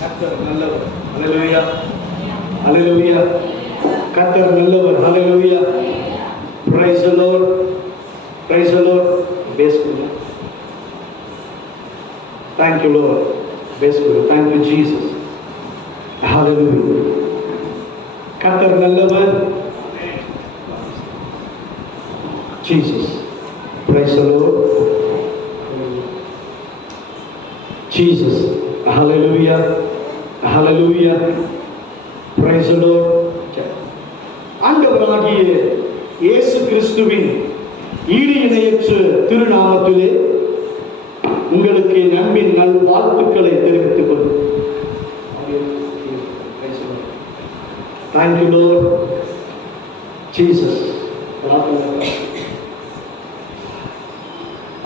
கர்த்தர் நல்லவர். ஹல்லேலூயா, ஹல்லேலூயா. கர்த்தர் நல்லவர். Hallelujah. Praise the Lord, praise the Lord. பேசுங்க. Thank you Lord. பேசுங்க. Thank you Jesus. Hallelujah. கர்த்தர் நல்லவர். Jesus. Praise the Lord. Jesus. Hallelujah. Hallelujah. Praise the Lord. ஆண்டவராகிய இயேசு கிறிஸ்துவின் ஈடு இணையற்ற திருநாமத்திலே உங்களுக்கு நன்பின் நல் வாழ்த்துக்களை தெரிவித்துக் கொள்கிறேன். Thank you Lord Jesus.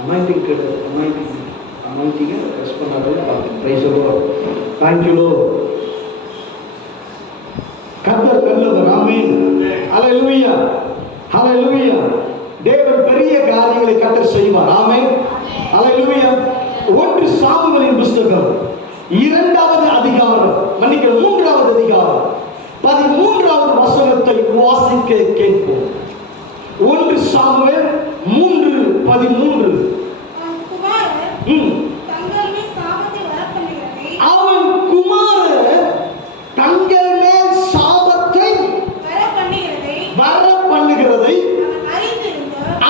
Anointing press பண்ணாதே. Praise the Lord. Thank you Lord. கர்த்தர் நல்லவர். ஆமென். ஹல்லேலூயா, ஹல்லேலூயா. தேவன் பெரிய காரியங்களை கர்த்தர் செய்வார். ஆமென். ஹல்லேலூயா. 1 சாமுவேலின் புத்தகம் 2வது அதிகாரம், மன்னிக்க 3வது அதிகாரம் 13வது வசனத்தை வாசிக்க கேட்போம். 1 சாமுவேல் 3:13. அவன் குமாரர் தங்கள் மேல் சாபத்தை வர பண்ணுகிறதை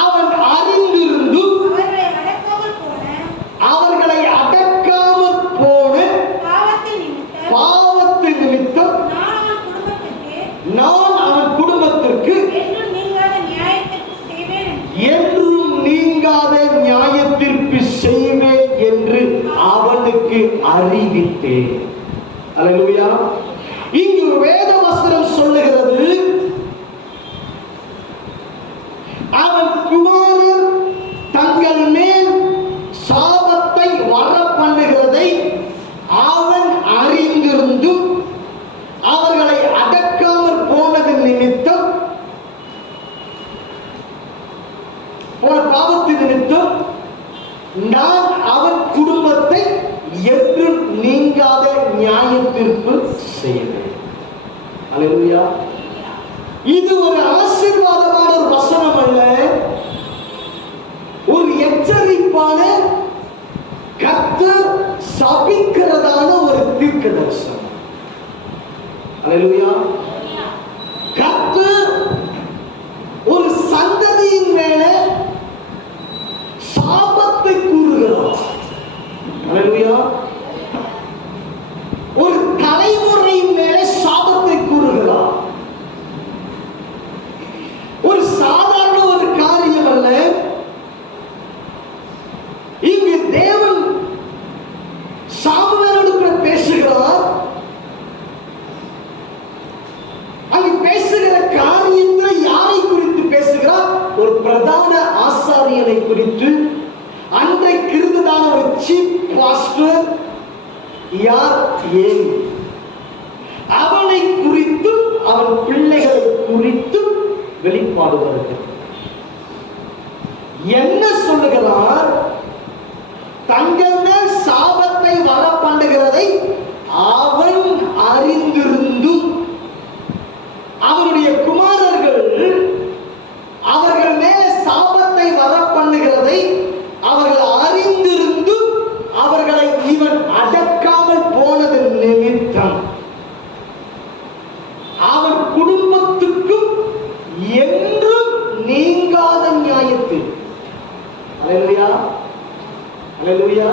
அவன் அறிந்திருந்து அவர்களை அடக்காமல் போன பாவத்தின் நிமித்தம் நான் அவன் குடும்பத்திற்கு என்றும் நீங்காத நியாயத்திற்கு செய்வேன் என்று அவனுக்கு அறிவித்தேன். அல்லேலூயா. இங்கு வேத வசனம் சொல்லுகிறது, அவன் குமாரர் தங்கள் மேல் சாபத்தை வர பண்ணுகிறதை அவன் அறிந்திருந்து அவர்களை அடக்காமல் போனது நிமித்தம், போன பாவத்தின் நிமித்தம் நான் அவன் குடும்பத்தை என்றும் நீங்காத நியாயத்திற்கு செய்வேன். அல்லேலூயா. இது ஒரு ஆசீர்வாதமான ஒரு வசனம் அல்ல, ஒரு எச்சரிப்பான, கர்த்தர் சபிக்கிறதான ஒரு தீர்க்க தரிசனம். அல்லேலூயா. கர்த்தர் ஒரு சந்ததியின் மேலே சாபத்தை கூறுகிறார். அல்லேலூயா. ஒரு தலைமுறையின் மேலே சாபத்தை கூறுகிறார். ஒரு சாதாரண ஒரு காரியம் அல்ல. இங்கு தேவன் சாமுவேலோடு கூட பேசுகிறார். அங்கு பேசுகிற காரியத்தில் யாரை குறித்து பேசுகிறார்? ஒரு பிரதான ஆசாரியனை குறித்து. அன்றைக்கு இருந்ததான ஒரு சீஃப் பாஸ்டர் யார்? ஏலி. அவனை குறித்து, அவன் பிள்ளைகளை குறித்து வெளிப்பாடு வருகிறது. என்ன சொல்லுகிறார்? தங்கள் மேல் சாபத்தை வர பண்ணுகிறதை அவன் அறிந்திருந்து அவருடைய குமாரர்கள் அவர்கள் மேல் சாபத்தை வர பண்ணுகிறதை அவர்கள் அறிந்திருந்து அவர்களை இவன் அடக்காமல் போனது நிமித்தம் அவன் குடும்பத்துக்கும் என்றும் நீங்காத நியாயத்தில், அல்லேலூயா, அல்லேலூயா,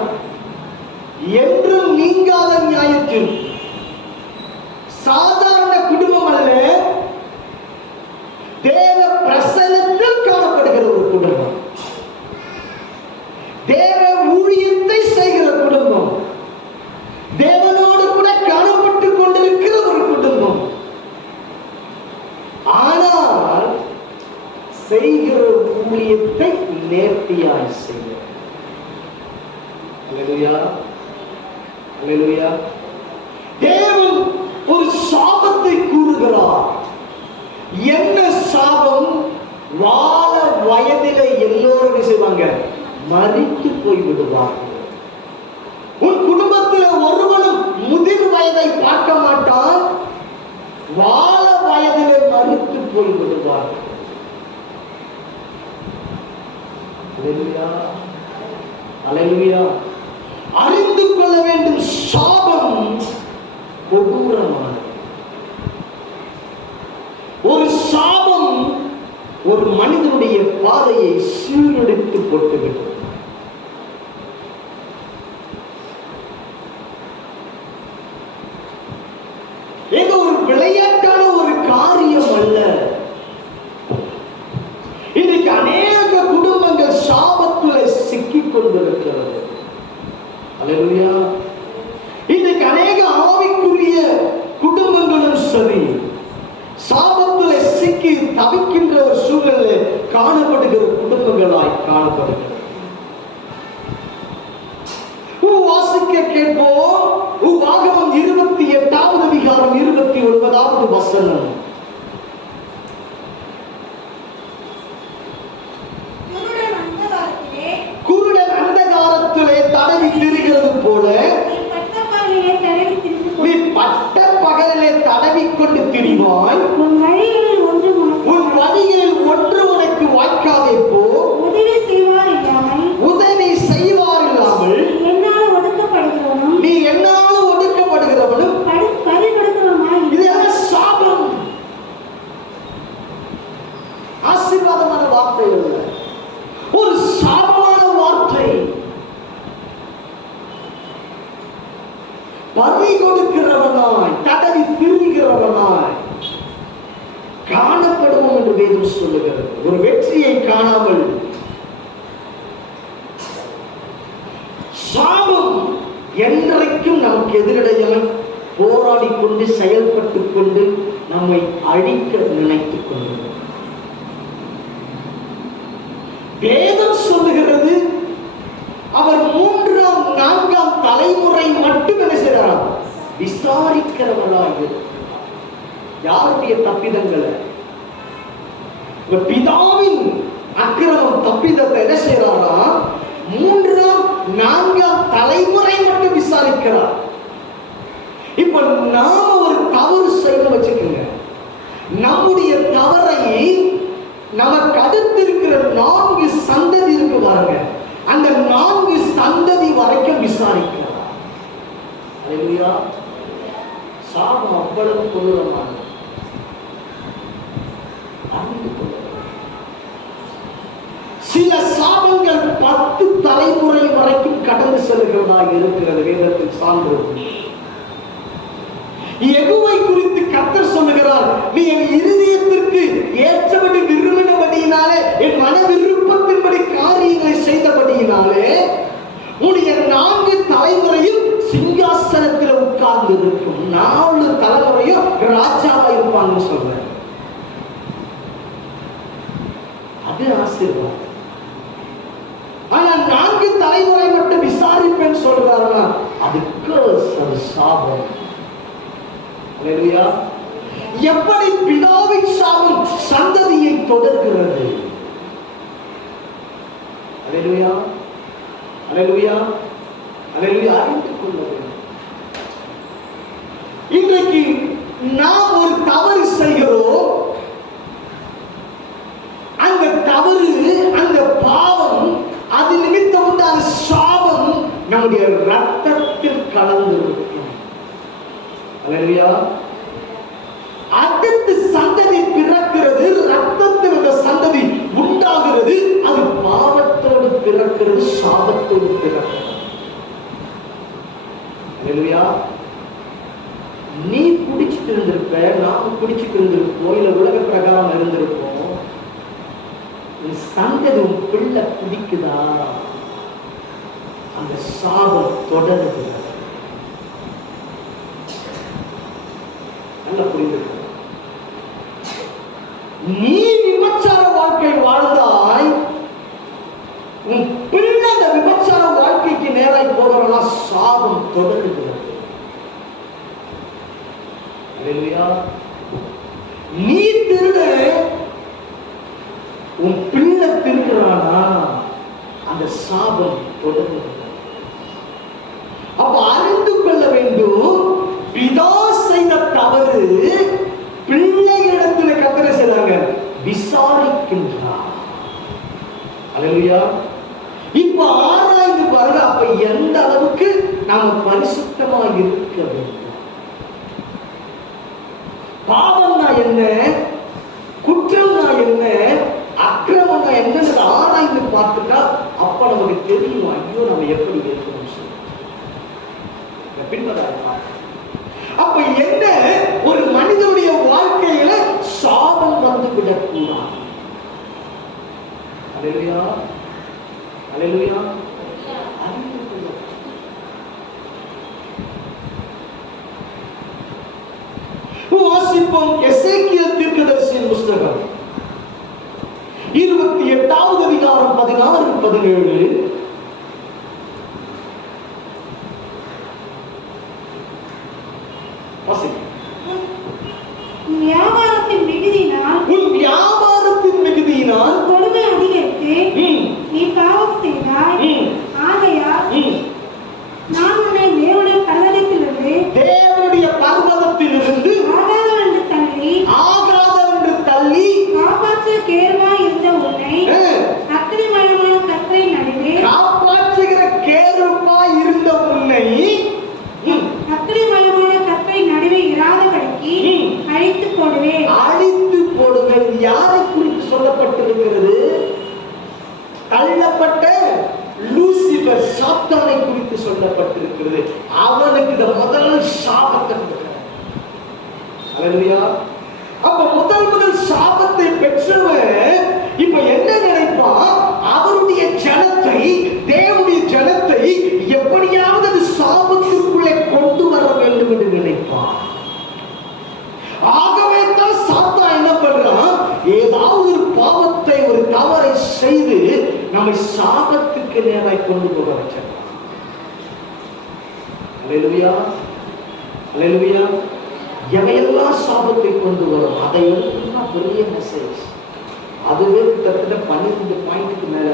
என்றும் நீங்காத நியாயத்தில், சாதாரண குடும்பம் அல்ல, தேவ பிரசன்னத்தில் காணப்படுகிற ஒரு குடும்பம், தேவ ஊழியத்தை செய்கிற குடும்பம், தேவனோடு கூட காணப்பட்டுக் கொண்டிருக்கிற ஒரு குடும்பம். ஆனால் செய்கிற ஊழியத்தை நேர்த்தியாய் செய்ய. அல்லேலூயா, அல்லேலூயா. தேவன் ஒரு சாபத்தை கூறுகிறார். என்ன சாபம்? வாழ வயதிலே எல்லோரும் செய்வாங்க, மரித்து போய் விடுவார்கள். வயதை பார்க்க மாட்டான், வாழ வயதிலே மறித்து போய் விடுவார். அறிந்து கொள்ள வேண்டும், சாபம் கொடூரமானது. ஒரு சாபம் ஒரு மனிதனுடைய பாதையை சீரழித்து போட்டுவிடும். ஏதோ ஒரு விளையாட்டான ஒரு காரியம் அல்ல. இன்றைக்கு அநேக குடும்பங்கள் சாபத்திலே சிக்கிக் கொண்டிருக்கிறது. அல்லேலூயா. இன்றைக்கு அநேக ஆவிக்குரிய குடும்பங்களும் சரி, சாபத்திலே சிக்கி தவிக்கின்ற ஒரு சூழலில் காணப்படுகிற குடும்பங்களாய் காணப்படுகிறது. வாசிக்க கேட்போம். உபாகமம் 28வது அதிகாரம் 29வது வசனம். குருடன் அந்தகாரத்திலே தடவி திரிகிறது போல நீ பட்ட பகலிலே தடவி கொண்டு திரிவாய். உன் வழிகளில் ஒன்று உனக்கு வாய்க்காதே போ. உதவி செய்வார் இல்லாமல் நீ என்னால் ஒடுக்கப்படுகிறவனும் இதெல்லாம் சாபம். ஆசீர்வாதமான வார்த்தை அல்ல, ஒரு சாபமான வார்த்தை. பறி கொடுக்கிறவனாய் தடவி திரிகிறவனாய் காணப்படுவோம் என்று வேதம் சொல்லுகிறது. ஒரு வெற்றியை காணாமல் சாபம் என்றைக்கும் நமக்கு எதிரடையாக போராடி கொண்டு செயல்பட்டுக் கொண்டு நம்மை அழிக்க நினைத்துக் கொண்டு, வேதம் சொல்லுகிறது அவர் 3ஆம் 4ஆம் தலைமுறை மட்டும் என்ன செய்கிறார்? விசாரிக்கிறவராக. யாருடைய தப்பிதங்களை? பிதாவின் அக்கிரமம் தப்பிதத்தை என்ன செய்யறாரா? 3ஆம் 4ஆம் தலைமுறை மட்டும் விசாரிக்கிறார். இப்ப நாம ஒரு தவறு செய்ய வச்சுக்கோங்க, நம்முடைய தவறை நமக்கு அடுத்து இருக்கிற 4 சந்ததி இருக்கு பாருங்க, அந்த 4 சந்ததி வரைக்கும் விசாரிக்கிறார். அல்லேலூயா. சாபம் அவ்வளவு கொடூரமானது. சில சாபங்கள் 10 தலைமுறை வரைக்கும் கடந்து செல்கிறதாக இருக்கிறது. வேதத்தில் சான்று. யெகோவை குறித்து கர்த்தர் சொல்லுகிறார், நீ என் இருதயத்திற்கு ஏற்றபடி விரும்பினபடியினாலே, என் மன விருப்பத்தின்படி காரியங்களை செய்தபடியினாலே உடைய 4 தலைமுறையும் சிங்காசனத்தில் உட்கார்ந்து இருக்கும். 4 தலைமுறையும் ராஜாவா இருப்பாங்கன்னு சொல்றேன். அது ஆசீர்வாதம். ஆனா 4 தலைமுறை மட்டும் விசாரிப்பேன்னு சொல்றாருன்னா அதுக்கு அது சாபம். அல்லேலூயா. எப்படி பிதாவின் சாபம் சந்ததியை தொடர்கிறது? அல்லேலூயா. அல்லேலூயா. அல்லேலூயா. அறிந்து கொள்ள வேண்டும். இன்றைக்கு நாம் ஒரு தவறு செய்கிறோம், அந்த தவறு, அந்த பாவம், அது நிமித்தம் உண்டான சாபம் நம்முடைய ரத்தத்தில் கலந்து இருக்கும். அல்லேலூயா. அடுத்த சந்ததி பிறக்கிறது, ரத்தத்தில் அந்த சந்ததி உண்டாகிறது. அது பாவத்தோடு பிறக்கிறது, சாபத்தோடு பிறக்கிறது. அல்லேலூயா. நீ குடிச்சிட்டு இருந்திருப்ப, நாம் குடிச்சிட்டு இருந்திருப்போம், இல்ல உலக பிரகாரம் இருந்திருப்போம். சந்ததி உன் பிள்ளை குடிக்குதா, அந்த சாபம் தொடருது. நல்லா புரிந்து. நீ விபச்சார வாழ்க்கை வாழ்ந்தாய், உன் பிள்ளை அந்த விபச்சார வாழ்க்கைக்கு நேராய் போகிறவனா சாபம் தொடருகிறது. அல்லேலூயா. நீ திருட, உன் பிள்ளை திருடுறானா, அந்த சாபம் தொடர்கிறது. அப்ப அறிந்து கொள்ள வேண்டும், பார்க்கின்றார். அல்லேலூயா. இப்ப ஆராய்ந்து பாருங்க, அப்ப எந்த அளவுக்கு நாம பரிசுத்தமா இருக்க வேண்டும். பாவம்னா என்ன, குற்றம்னா என்ன, அக்கிரமம்னா என்னன்னு ஆராய்ந்து பார்த்துட்டா அப்ப நமக்கு தெரியும், ஐயோ நம்ம எப்படி இருக்கணும் சொல்லி. அப்ப என்ன, ஒரு மனிதனுடைய வாழ்க்கையில சாபம் வந்து விடக்கூடாது. அல்லேலூயா, அல்லேலூயா. வாசிப்போம் எசேக்கியேல் தீர்க்கதரிசியின் புத்தகம் 28வது அதிகாரம் 16-17. வியாபாரத்தின் மிகுதியினால் கொடுமை அதிகரித்து நீ பாவம் செய்தாய். ஆகையால் நான் உன்னை தேவனுடைய பர்வதத்திலிருந்து ஆகாதம் என்று தள்ளி காப்பாற்ற கேர்வாய் இருந்த உன்னை அக்கினிமயமான கற்றை நடுவே காப்பாற்றுகிற கேருப்பாய் இருந்த உன்னை அக்கினிமயமான கற்றை நடுவே இராதபடிக்கு அழித்து போடுவேன். அழித்து போடுவேன். யாரை குறித்து சொல்லப்பட்டிருக்கிறது? தள்ளப்பட்ட லூசிபர், சாத்தானை குறித்து சொல்லப்பட்டிருக்கிறது. அவனுக்கு இந்த முதல் சாபத்தை கொடுக்கிறார். அல்லேலூயா. அப்ப முதல் சாபத்தை பெற்றவன் இப்ப என்ன நினைப்பான்? அவருடைய ஜனத்தை, தேவனுடைய ஜனத்தை எப்படியாவது அது சாபத்திற்குள்ளே கொண்டு வர வேண்டும் என்று நினைப்பான். ஆகவே தான் சாத்தான் என்ன பண்றான்? ஏதாவது ஒரு பாவத்தை, ஒரு தவறை செய்து நம்மை சாபத்துக்கு நேராய் கொண்டு போக வச்சிருக்கான். அல்லேலூயா, அல்லேலூயா. எவையெல்லாம் சாபத்தை கொண்டு வரும் அதை எடுத்துனா பெரிய மெசேஜ். அதுவே கிட்டத்தட்ட 12 பாயிண்ட்க்கு மேல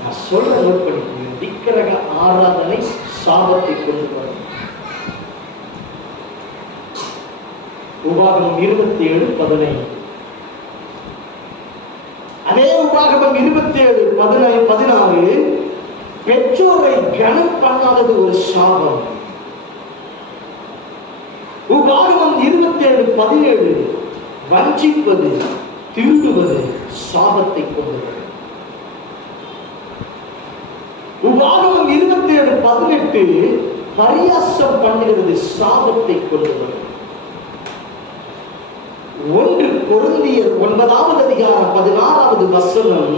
நான் சொல்ற நோட் பண்ணிக்கோங்க. விக்கிரக ஆராதனை சாபத்தை கொண்டு வரும். உபாகமம் 27:15. அதே உபாகமம் 27:16 பெற்றோரை கனம் பண்ணாதது ஒரு சாபம். உபாகமம் 27:17 வஞ்சிப்பது, திருடுவது சாபத்தை கொண்டது. உபாகமம் 27:18 பரியாசம் பண்ணுகிறது சாபத்தை கொண்டது. 1 கொரிந்தியர் 9வது அதிகாரம் 16வது வசனம்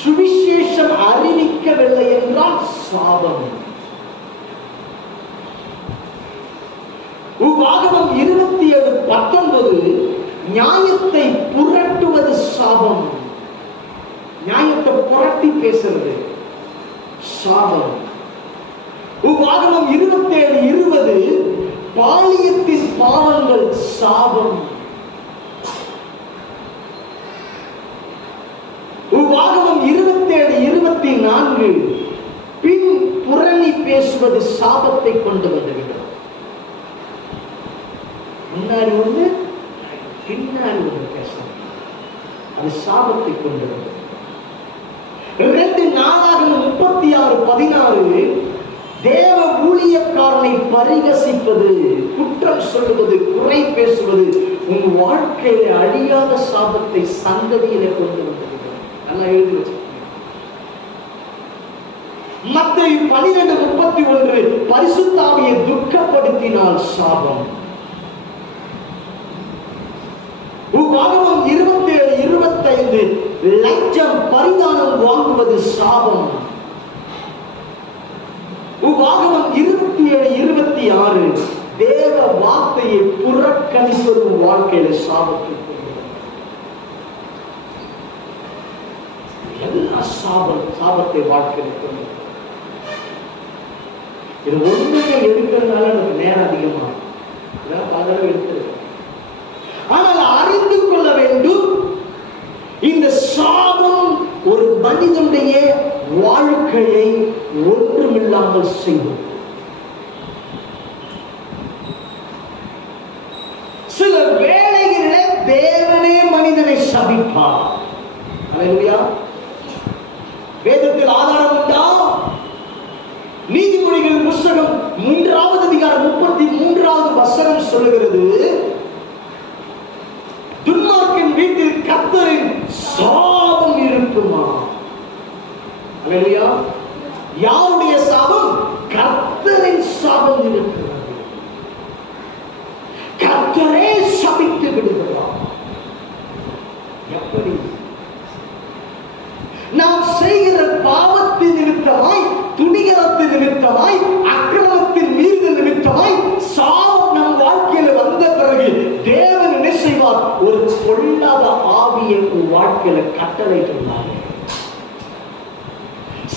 சுவிசேஷம் அறிவிக்கவில்லை என்றால் சாபம். உபாகமம் 27:19 நியாயத்தை புரட்டுவது சாபம். நியாயத்தை புரட்டி பேசுறது சாபம். உபாகமம் 27:20 பாலியத்தின் பாவங்கள் சாபம். உபாகமம் 27:24 பின் புரணி பேசுவது சாபத்தை கொண்டு வந்துவிடும். முன்னாடி ஒண்ணு, பின்னாடி ஒண்ணு பேசணும், அது சாபத்தை கொண்டு வரும். 2 நாளாகமம் 36:16 தேவ ஊழியக்காரனை பரிகசிப்பது, குற்றம் சொல்லுவது, குறை பேசுவது உன் வாழ்க்கையில அழியாத சாபத்தை சந்ததியில கொண்டு வந்தது. நல்லா எழுதி வச்சு. மத்தேயு 12:31 பரிசுத்த ஆவியை துக்கப்படுத்தினால் சாபம். உபாகமம் 27:25 லஞ்சம் பரிதானம் வாங்குவது சாபம். உபாகமம் 27:26 தேவ வார்த்தையை புறக்கணிப்பது வாழ்க்கையில சாபத்தை எல்லா சாபத்தை வாழ்க்கையில கொண்டு. இது ஒண்ணுமே எடுக்கிறதுனால நமக்கு நேரம் அதிகமா இதெல்லாம் பல தடவை எடுத்துருக்கு. ஆனால் அறிந்து கொள்ள வேண்டும், இந்த சாபம் ஒரு மனிதனுடைய வாழ்க்கையை ஒன்றுமில்லாமல் செய்யும். சில வேளைகளிலே தேவனே மனிதனை சபிப்பார். அல்லேலூயா. வேதத்தில் ஆதாரம் உண்டா? நீதிமொழிகள் புத்தகம் 3வது அதிகாரம் 33வது வசனம் சொல்லுகிறது, துன்மார்க்கன் வீட்டில் கர்த்தரின் சாபம் இருக்குமா? அல்லேலூயா. யாருடைய சாபம்? கர்த்தரின் சாபம் இருக்கிறது. கர்த்தரே சபித்து விடுகிறார். எப்படி? நாம் செய்கிற பாவத்தின் நிமித்தமாய், துணிகரத்தின் நிமித்தமாய், அக்கிரமத்தின் மீது நிமித்தமாய் சாபம் நம் வாழ்க்கையில் வந்த பிறகு தேவன் என்ன செய்வார்? ஒரு பொல்லாத ஆவியை வாழ்க்கையில கட்டளை சொன்னார்.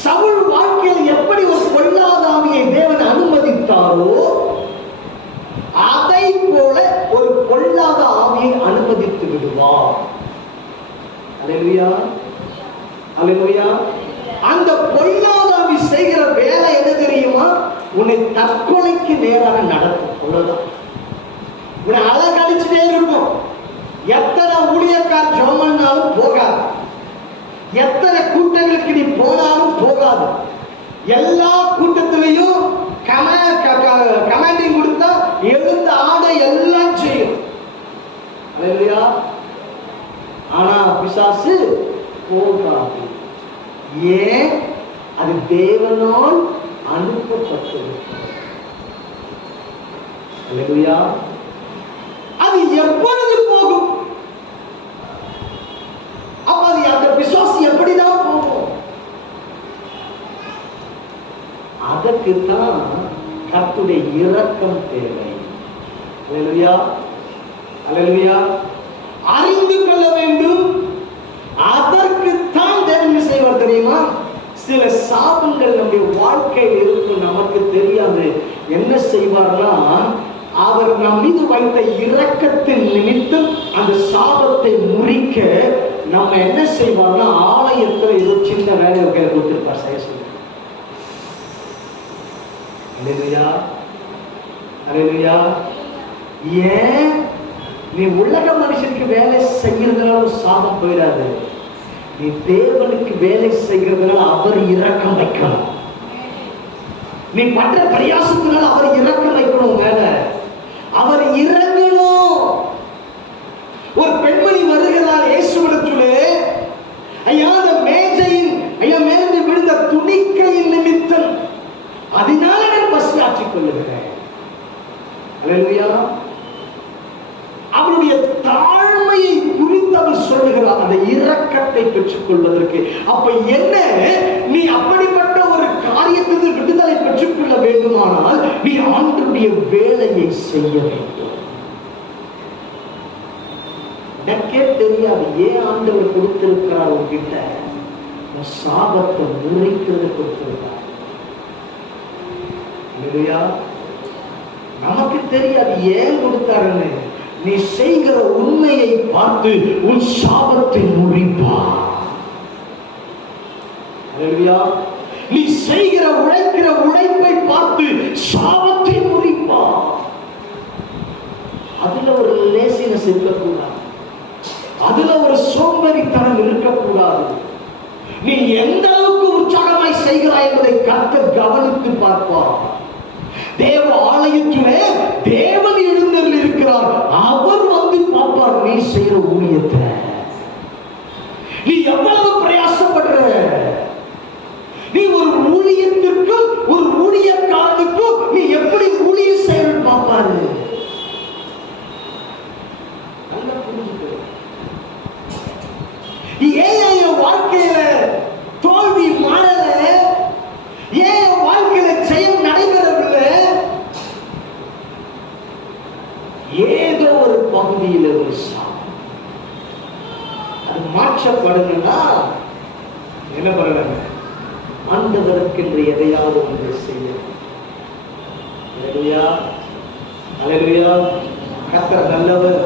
சவுல் வாழ்க்கையில் எப்படி ஒரு பொல்லாத ஆவியை தேவன் அனுமதித்தாரோ, அதை போல ஒரு பொல்லாத ஆவியை அனுமதித்து விடுவார். அல்லேலூயா. அல்லேலூயா. அந்த பொல்லாத ஆவி செய்கிற வேலை என்ன தெரியுமா? உன்னை தற்கொலைக்கு நேராக நடத்தும். அவ்வளவுதான். உன்னை அழகழிச்சுட்டே இருக்கும். எத்தனை ஊழியக்கார் ஜோமன்னாலும் போகாது, எத்தனை கூட்டங்களுக்கு நீ போனாலும் போகாது. எல்லா கூட்டத்திலையும் கமாண்டிங் கொடுத்தா எழுந்த ஆட எல்லாம் செய்யும். அல்லேலூயா. ஆனா பிசாசு போகாது. ஏன்? அது தேவனால் அனுப்பப்பட்டிருக்கிறது. அல்லேலூயா. அது எப்பொழுது போகும்? அப்ப அது அந்த பிசாசு எப்படிதான் போகும்? அதற்கு தான் கர்த்தருடைய இரக்கம் தேவை. அல்லேலூயா. அல்லேலூயா. அறிந்து கொள்ள வேண்டும். அதற்கு தான் தேவன் செய்வார் தெரியுமா? சில சாபங்கள் நம்முடைய வாழ்க்கையில் இருக்கும், நமக்கு தெரியாது. என்ன செய்வார்னா, அவர் நம் மீது வைத்த இரக்கத்தின் நிமித்தம் அந்த சாபத்தை முறிக்க நம்ம என்ன செய்வார்னா, ஆலயத்தில் ஏதோ சின்ன வேலையை கொடுத்திருப்பார் செய்ய சொல்லி. அல்லேலூயா. அல்லேலூயா. ஏன்? நீ உலக மனுஷனுக்கு வேலை செய்யறதுனால சாபம் போயிடாது. நீ தேவனுக்கு வேலை செய்கிறதுனால அவர் இரக்கம் வைக்கணும். நீ பண்ற பிரயாசத்தினால அவர் இரக்கம் வைக்கணும். மேல அவர் இறங்கணும். ஒரு பெண்மணி வருகிறார் இயேசுவிடத்திலே, ஐயா அந்த மேஜையின் ஐயா மேலிருந்து விழுந்த துணிக்கையின் நிமித்தம் அதனால நான் பசி ஆற்றிக் கொள்ளுகிறேன். அல்லேலூயா. அவருடைய தாழ்மையை குறித்து அவர் சொல்லுகிறார், அந்த இரக்கத்தை பெற்றுக் கொள்வதற்கு. அப்ப என்ன, நீ அப்படிப்பட்ட ஒரு காரியத்திற்கு விடுதலை பெற்றுக் கொள்ள வேண்டுமானால் நீ ஆண்டவருடைய வேலையை செய்ய வேண்டும். எனக்கே தெரியாது ஏன் ஆண்டவர் கொடுத்திருக்கிறார் உங்ககிட்ட, சாபத்தை முறைக்கிறது கொடுத்திருக்கிறார். இல்லையா? நமக்கு தெரியாது ஏன் கொடுத்தாருன்னு. நீ செய்கிற உண்மையை பார்த்து உன் சாபத்தை முறிப்பார். அல்லேலூயா. நீ செய்கிற உழைக்கிற உழைப்பை பார்த்து சாபத்தை முறிப்பார். அதுல ஒரு லேசினஸ் இருக்கக்கூடாது, அதுல ஒரு சோம்பேறித்தனம் இருக்கக்கூடாது. நீ எந்த அளவுக்கு உற்சாகமாய் செய்கிறாய் என்பதை கர்த்தர் கவனித்து பார்ப்பார். தேவ ஆலயத்திலே தேவன் எழுந்தருள் இருக்கிறார். அவர் வந்து பார்ப்பார் நீ செய்கிற ஊழியத்தை. நீ எவ்வளவு பிரயாசப்படுற, நீ ஒரு ஊழியத்திற்கும் ஒரு ஊழியக்காரனுக்கும் நீ எப்படி ஊழியம் செய்ய பார்ப்பாரு. நல்லா புரிஞ்சுக்க. ஏன் என் வாழ்க்கையில தோல்வி மாறல, ஏன் என் வாழ்க்கையில ஜெயம் நடைபெறவில்லை? ஏதோ ஒரு பகுதியில் ஒரு சாபம் அது மாற்றப்படுங்கன்னா என்ன பண்ணணும்? ஆண்டவருக்கு என்று எதையாவது ஒன்று செய்ய. அல்லேலூயா. அல்லேலூயா. கர்த்தர் நல்லவர்,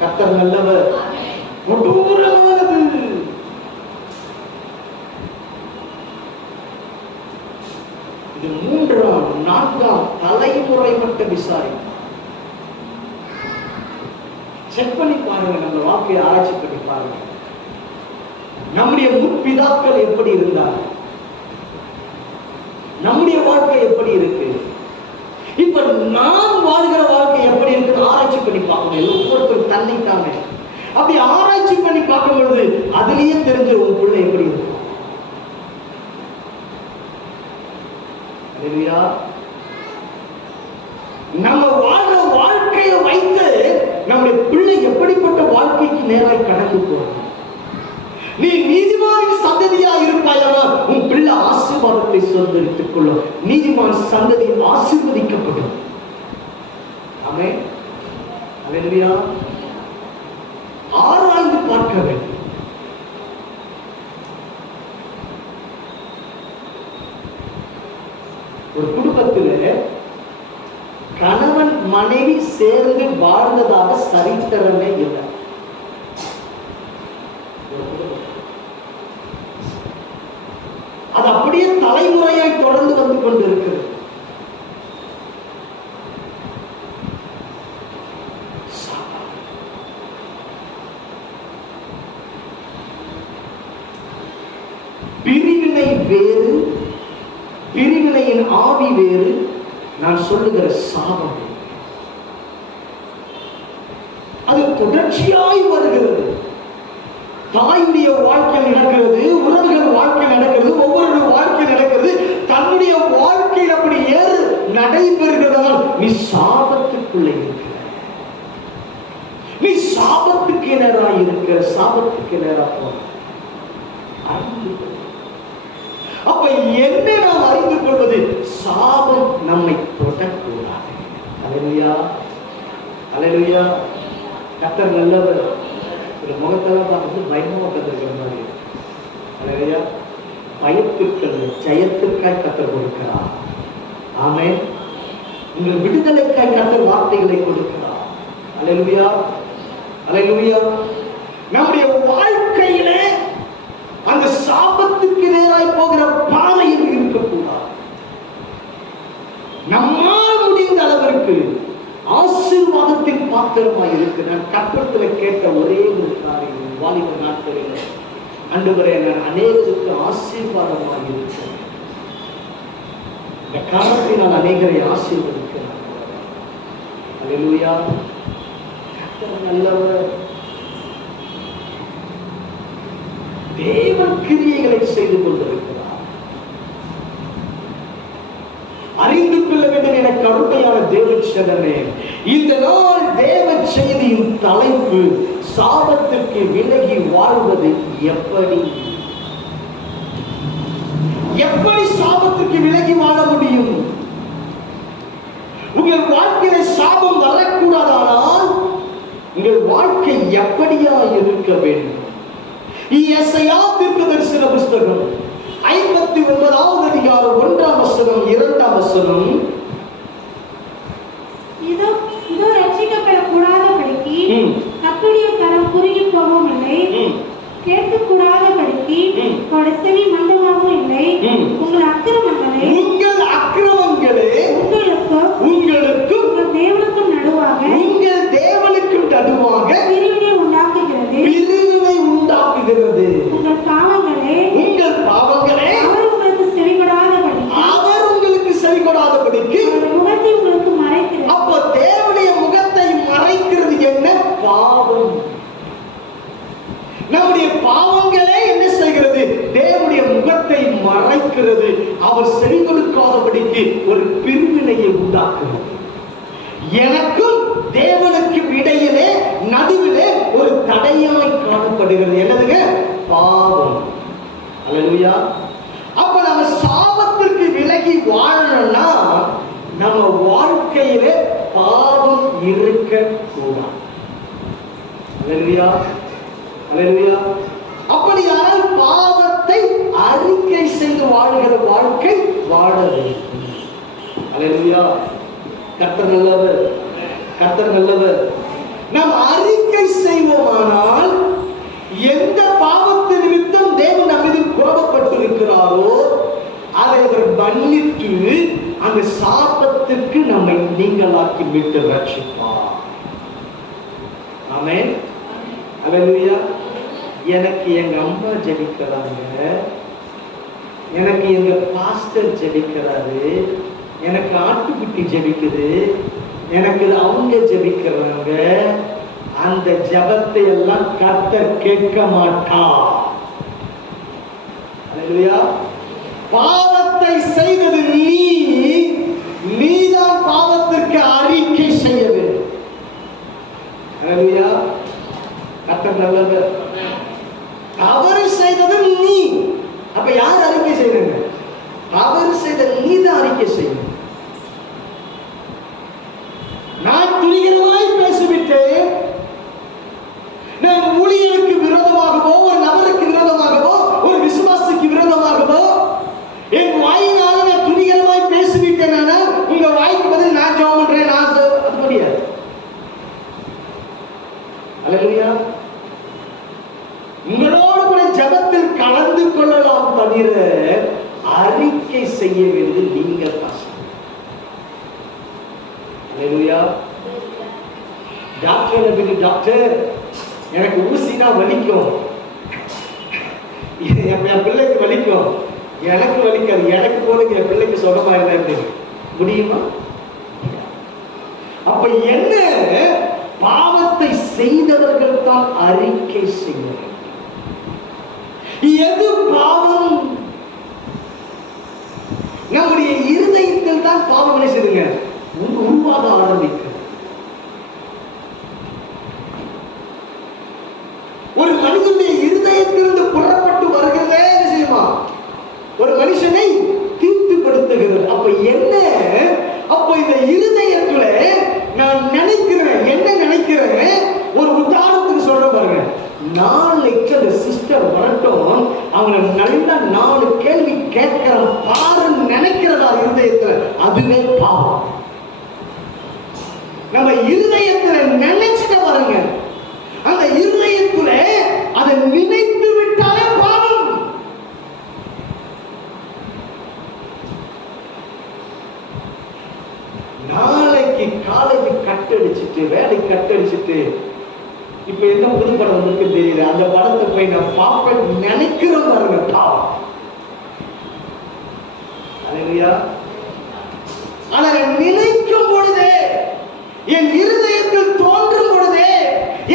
கர்த்தர் நல்லவர். கொடூரமானது இது 3ஆம் 4ஆம் தலைமுறை மட்டும் விசாரி. செக் பண்ணி பாருங்க, நம்ம வாழ்க்கையை ஆராய்ச்சி பண்ணி பாருங்க. பாருங்க. நம்முடைய முற்பிதாக்கள் எப்படி இருந்தார், நம்முடைய வாழ்க்கை எப்படி இருக்கு, இப்ப நாம் வாழ்கிற வாழ்க்கை எப்படி இருக்கு ஆராய்ச்சி பண்ணி பார்க்கணும். ஒவ்வொருத்தரும் தன்னை தாங்க அப்படி ஆராய்ச்சி பண்ணி பார்க்கும் பொழுது அதுலயே தெரிஞ்ச உங்க பிள்ளை எப்படி இருக்கும். நம்ம வாழ்ற வாழ்க்கையை வைத்து நம்முடைய பிள்ளை எப்படிப்பட்ட வாழ்க்கைக்கு நேராக கடந்து போறோம். நீ நீதிமானின் சந்ததியா இருப்பாயானால் உன் பிள்ளை ஆசீர்வாதத்தை சுதந்திரித்துக் கொள்ளும். நீதிமான் சந்ததி ஆசீர்வதிக்கப்படும். ஆமென். அல்லேலூயா. ஆராய்ந்து பார்க்க வேண்டும். ஒரு குடும்பத்தில் கணவன் மனைவி சேர்ந்து வாழ்ந்ததாக சரித்திரமே இல்லை. அது அப்படியே தலைமுறையாய் தொடர்ந்து வந்து கொண்டிருக்கிறது. பிரிவினை வேறு, பிரிவினையின் ஆவி வேறு, நான் சொல்லுகிற சாபம் அது தொடர்ச்சியாய் வருகிறது. தாயுடைய வாழ்க்கை நடக்கிறது, உறவுகள் வாழ்க்கை நடக்கிறது, ஒவ்வொரு வாழ்க்கை நடக்கிறது. தன்னுடைய வாழ்க்கையில் அப்படி ஏறு நடைபெறுகிறதால் நீ சாபத்துக்குள்ளே இருக்கிற, நீ சாபத்துக்கு நேராக இருக்கிற, சாபத்துக்கு நேராக போற. அப்ப என்ன நாம் அறிந்து கொள்வது? சாபம் நம்மை தொடக்கூடாது. அல்லேலூயா, அல்லேலூயா. கர்த்தர் நல்லவர். ஒரு முகத்தெல்லாம் பார்த்து பயமா கத்திருக்கிற மாதிரி. அல்லேலூயா. பயத்திற்கல்ல ஜெயத்திற்காய் கர்த்தர் கொடுக்கிறார். ஆமென். உங்கள் விடுதலைக்காய் கர்த்தர் வார்த்தைகளை கொடுக்கிறார். அல்லேலூயா, அல்லேலூயா. நம்முடைய வாழ்க்கையிலே அந்த சாபத்துக்கு நேராய் போகிற பாதையில் இருக்கக்கூடாது. நம்மால் முடிந்த அளவிற்கு ஆசீர்வாதத்தின் பாத்திரமாய் இருக்கு. நான் கற்பத்தில் கேட்ட ஒரே ஒரு காரியம், வாலிப நாட்களில் ஆண்டவரே நான் அநேகருக்கு ஆசீர்வாதமாக இருக்கிறேன். இந்த காலத்தில் நான் அநேகரை ஆசீர்வதிக்கிறேன். அல்லேலூயா. கர்த்தர் நல்லவர். தேவன் கிரியைகளை செய்து கொண்டிருக்கிறார். அறிந்து கொள்ள வேண்டும் என கருணையான தேவச்சனமே. இந்த நாள் தேவ செய்தியின் தலைப்பு சாபத்திற்கு விலகி வாழ்வது எப்படி? எப்படி சாபத்திற்கு விலகி வாழ முடியும்? உங்கள் வாழ்க்கையில சாபம் வரக்கூடாதானால் உங்கள் வாழ்க்கை எப்படியா இருக்க வேண்டும்? எசையா தீர்க்கதரிசன புஸ்தகம் 59வது அதிகாரம் 1ஆம் வசனம் 2ஆம் வசனம். இதோ ரட்சிக்கப்படக்கூடாதபடிக்கு கர்த்தருடைய கரம் குறுகி போகவும் இல்லை, கேட்கக்கூடாதபடிக்கு அவருடைய செவி மந்தமாகவும் இல்லை. உங்கள் அக்கிரமங்களே உங்களுக்கும் உங்கள் தேவனுக்கும் நடுவாக பிரிவினை உண்டாக்குகிறது. உங்கள் பாவங்களே அவர் உங்களுக்கு செவிகொடாதபடிக்கு முகத்தை உங்களுக்கு மறைக்கிறது. அப்ப தேவனுடைய முகத்தை மறைக்கிறது என்ன? பாவம். நம்முடைய பாவங்களே என்ன செய்கிறது? தேவனுடைய முகத்தை மறைக்கிறது. அவர் செவி கொடுக்காதபடிக்கு ஒரு பிரிவினையை உண்டாக்குகிறது. எனக்கும் தேவனுக்கும் இடையிலே நடுவிலே ஒரு தடையாய் காணப்படுகிறது. என்னதுங்க? பாவம். அல்லேலூயா. அப்ப நம்ம சாபத்திற்கு விலகி வாழணும்னா நம்ம வாழ்க்கையிலே பாவம் இருக்க கூடாது. அல்லேலூயா, அல்லேலூயா. அப்படியானால் பாவத்தை அறிக்கை செய்து வாழ்கிற வாழ்க்கை வாழ வேண்டும். அல்லேலூயா. கர்த்தர் நல்லவர், கர்த்தர் நல்லவர். நாம் அறிக்கை செய்வோமானால் எந்த பாவத்து நிமித்தம் தேவன் நம்மீது கோபப்பட்டிருக்கிறாரோ அதை அவர் மன்னித்து அந்த சாபத்திற்கு நம்மை நீங்களாக்கி விட்டு ரட்சிப்பார். ஆமென். அல்லேலூயா. எனக்கு எங்க அம்மா ஜெபிக்கிறாங்க, எனக்கு எங்க பாஸ்டர் ஜெபிக்கிறாரு, எனக்கு ஆட்டுக்குட்டி ஜெபிக்குது, எனக்கு அவங்க ஜெபிக்கிறாங்க, அந்த ஜெபத்தை எல்லாம் கர்த்தர் கேட்க மாட்டார். அல்லேலூயா. பாவத்தை செய்தது நீதான் பாவத்திற்கு அறிக்கை செய்ய வேண்டும். அல்லேலூயா. கர்த்தர் நல்லவர். தவறு செய்தது நீ. அப்ப யார் அறிக்கை செய்யணுங்க? தவறு செய்த நீதான் அறிக்கை செய்யணும். நான் துணிகரமாய் பேசிவிட்டேன், நான் ஊழியருக்கு விரோதமாகவோ, ஒரு நபருக்கு விரோதமாகவோ, ஒரு விசுவாசிக்கு விரோதமாகவோ என் வாயினால நான் துணிகரமாய் பேசிவிட்டேன், உங்க வாய்க்கு பதில் நான் ஜெபம் பண்றேன், நான் அது முடியாது. அல்லேலூயா. உங்களோடு கூட ஜெபத்தில் கலந்து கொள்ளலாம் தவிர அறிக்கை செய்ய வேண்டியது நீங்க பசங்க. அல்லேலூயா. டாக்டர் எனக்கு ஊசினா வலிக்கும், என் பிள்ளைக்கு வலிக்கும், எனக்கு வலிக்காது, எனக்கு போதுங்க என் பிள்ளைக்கு சுகமா இருந்தா முடியுமா? அப்ப என்ன? பாவத்தை செய்தவர்கள் தான் அறிக்கை செய்ய. எது பாவம்? நம்முடைய இருதயத்தில் தான் பாவம் என்ன செய்யுங்க உருவாக ஆரம்பிக்கும். ஒரு மனிதனுடைய இருதயத்திலிருந்து புறப்பட்டு வருகிறதே என்ன செய்யுமா? ஒரு மனுஷனை தீர்த்துப்படுத்துகிறது. அப்ப என்ன? அப்ப இந்த இருதயத்துல நான் நினைக்கிறேன், என்ன நினைக்கிறேன்? ஒரு உதாரணத்துக்கு சொல்ற பாருங்க. நாளைக்கு அந்த சிஸ்டர் வரட்டும், அவங்க நல்ல 4 கேள்வி கேட்கிற பாருன்னு நினைக்கிறதா இருதயத்துல, அதுவே பாவம். நம்ம இருதயத்துல நினைச்சுட்ட பாருங்க, அந்த இருதயத்துல அதை நினைத்து விட்டாலே பாவம். நாளைக்கு காலேஜ் கட்டடிச்சுட்டு, வேலை கட்டடிச்சுட்டு, இப்ப என்ன புது படம் வந்துருக்கு தெரியல, அந்த படத்தை போய் நான் பாப்பேன் நினைக்கிறோம் பாருங்க, பாவம். அல்லேலூயா. ஆனா நினைக்கும் பொழுதே, என் இருதயத்தில் தோன்றும் பொழுதே,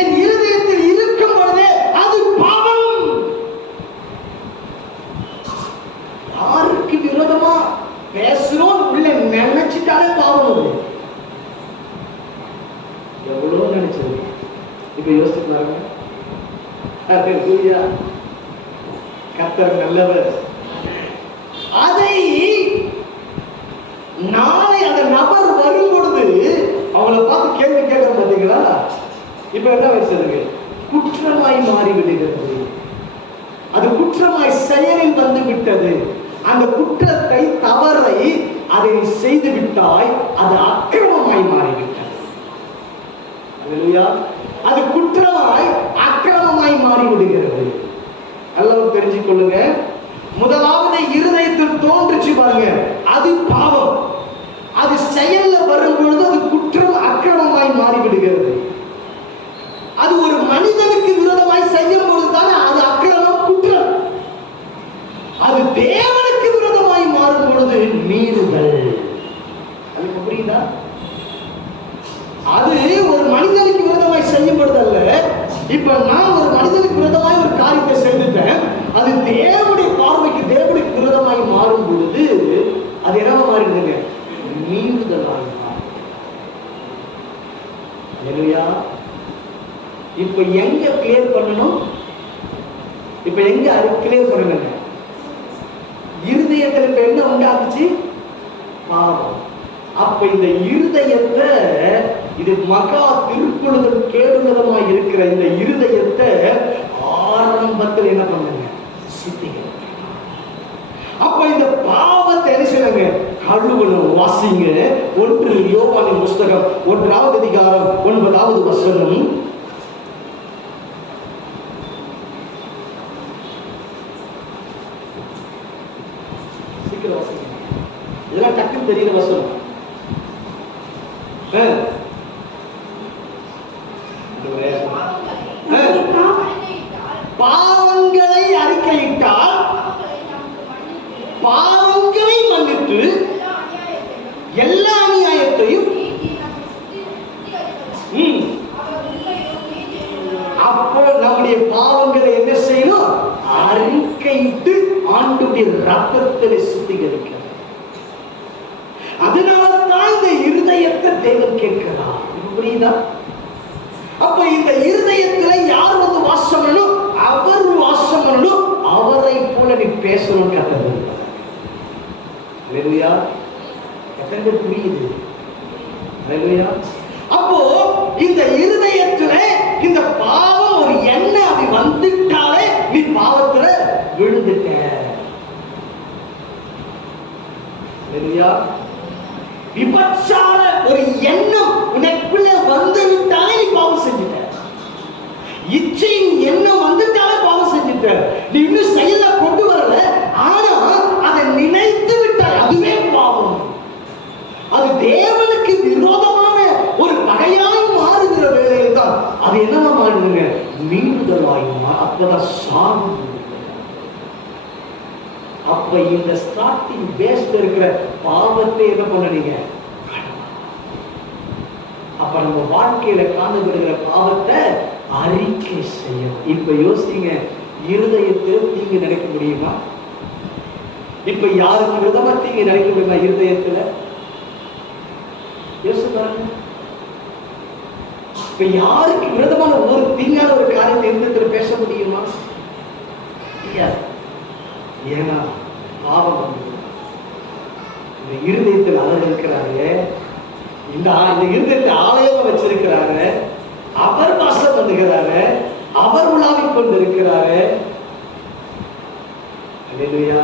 என் இருதயத்தில் இருக்கும் பொழுதே அது பாவம். யாருக்கு விரோதமா பேசுறோம் உள்ள நினைச்சிட்டாலே பாவம். எவ்வளவு நினைச்சது இப்ப யோசிச்சு பாருங்க. அல்லேலூயா. கர்த்தர் நல்லவர். அதை நாளை அந்த நபர் வரும் பொழுது அவளை பார்த்து கேள்வி கேட்க பார்த்தீங்களா? இப்ப என்ன வருஷத்துக்கு குற்றமாய் மாறிவிடுகிறது. அது குற்றமாய் செயலில் வந்து விட்டது. அந்த குற்றத்தை, தவறை அதை செய்து விட்டாய், அது அக்கிரமமாய் மாறிவிட்டது. அல்லேலூயா. அது குற்றமாய் அக்கிரமமாய் மாறிவிடுகிறது. எல்லாம் தெரிஞ்சுக் கொள்ளுங்க. முதலாவது இருதயத்தில் தோன்றுச்சு பாருங்க, அது பாவம். அது செயல்ல வரும்பொழுது அது குற்றம், அக்கிரமமாய் மாறிவிடுகிறது. அது ஒரு மனிதனுக்கு விரோதமாய் செய்யும் பொழுதுதான் அது அக்கிரமம், குற்றம். அது தேவனுக்கு விரோதமாய் மாறும் பொழுது மீறுதல். அதுக்கு புரியுதா? அது ஒரு மனிதனுக்கு விரோதமாய் செய்யப்படுதல்ல. இப்ப நான் ஒரு மனிதனுக்கு விரோதமாய் ஒரு காரியத்தை செய்துட்டேன், அது தேவனுடைய பார்வைக்கு தேவனுக்கு விரோதமாய் மாறும் பொழுது அது என்னவா மாறிடுதுங்க? மீறுதலாய் மாறும். அல்லேலூயா. இப்ப எங்க கிளியர் பண்ணணும்? இப்ப எங்க அது கிளியர் பண்ணணுங்க? இருதயத்துல இப்ப என்ன உண்டாக்குச்சு? பாவம். அப்ப இந்த இருதயத்தை, இது மகா திருக்குழுதல் கேடுதலமாய் இருக்கிற இந்த இருதயத்தை ஆரம்பத்தில் என்ன பண்ணுங்க? சுத்திங்க. அப்ப இந்த பாவத்தை என்ன செய்யுங்க? கழுவணும். வாசிங்க. 1 யோவானின் புஸ்தகம் 1ஆவது அதிகாரம் 9வது வசனம். சீக்கிரம் வாசிங்க. இதெல்லாம் டக்குன்னு தெரியுற வசனம். பாவங்களை அறிக்கையிட்டால் பாவங்களை மன்னித்து எல்லா அநியாயத்தையும் அப்போ நம்முடைய பாவங்களை என்ன செய்யணும்? அறிக்கையிட்டு ஆண்டவருடைய ரத்தத்திலே சுத்திகரிக்க. அதனால்தான் இந்த இருதயத்தை தேவன் கேட்கிறார். புரியுதா? அப்ப இந்த இருதயத்துல யார் வந்து வாசம் பண்ணணும்? அவர் வாசம் பண்ணணும். அவரை போல நீ பேசணும். அல்லேலூயா. எத்தனை புரியுது? அல்லேலூயா. அப்போ இந்த இருதயத்துல இந்த பாவம் ஒரு எண்ணம் அப்படி வந்துட்டாலே நீ பாவத்துல விழுந்துட்ட. அல்லேலூயா. விபச்சார ஒரு எண்ணம் உனக்குள்ள வந்து விட்டாலே நீ பாவம் செஞ்சுட்ட. இச்சையின் எண்ணம் வந்துட்டாலே பாவம் செஞ்சுட்ட. நீ இன்னும் செயல கொண்டு வரல, ஆனா அதை நினைத்து விட்டாய், அதுவே பாவம். அது தேவனுக்கு விரோதமான ஒரு பகையாய் மாறுகிற வேளையில் தான் அது என்னவா மாறுதுங்க? மீறுதலாய். அப்பதான் சாவு. அப்ப இந்த ஸ்டார்டிங் பேஸ்ல இருக்கிற பாவத்தை என்ன பண்ணீங்க? அப்ப நம்ம வாழ்க்கையில காணப்படுகிற பாவத்தை அறிக்கை செய்யும். இப்ப யோசிங்க, இருதயத்தில் தீங்கு நினைக்க முடியுமா? இப்ப யாருக்கு விதமா தீங்கு நினைக்க முடியுமா? இருதயத்துல யோசிச்சு பாருங்க. இப்ப யாருக்கு விரோதமான ஒரு தீங்கான ஒரு காரியத்தை இருந்தத்துல பேச முடியுமா? ஏன்னா பாவம் இந்த இருதயத்தில் அவர் இருக்கிறாரு. இந்த இருதயத்தை ஆலயமா வச்சிருக்கிறாரு. அவர் வாசம் பண்ணுகிறாரு. அவர் உலாவிக் கொண்டிருக்கிறாரு. அல்லேலூயா,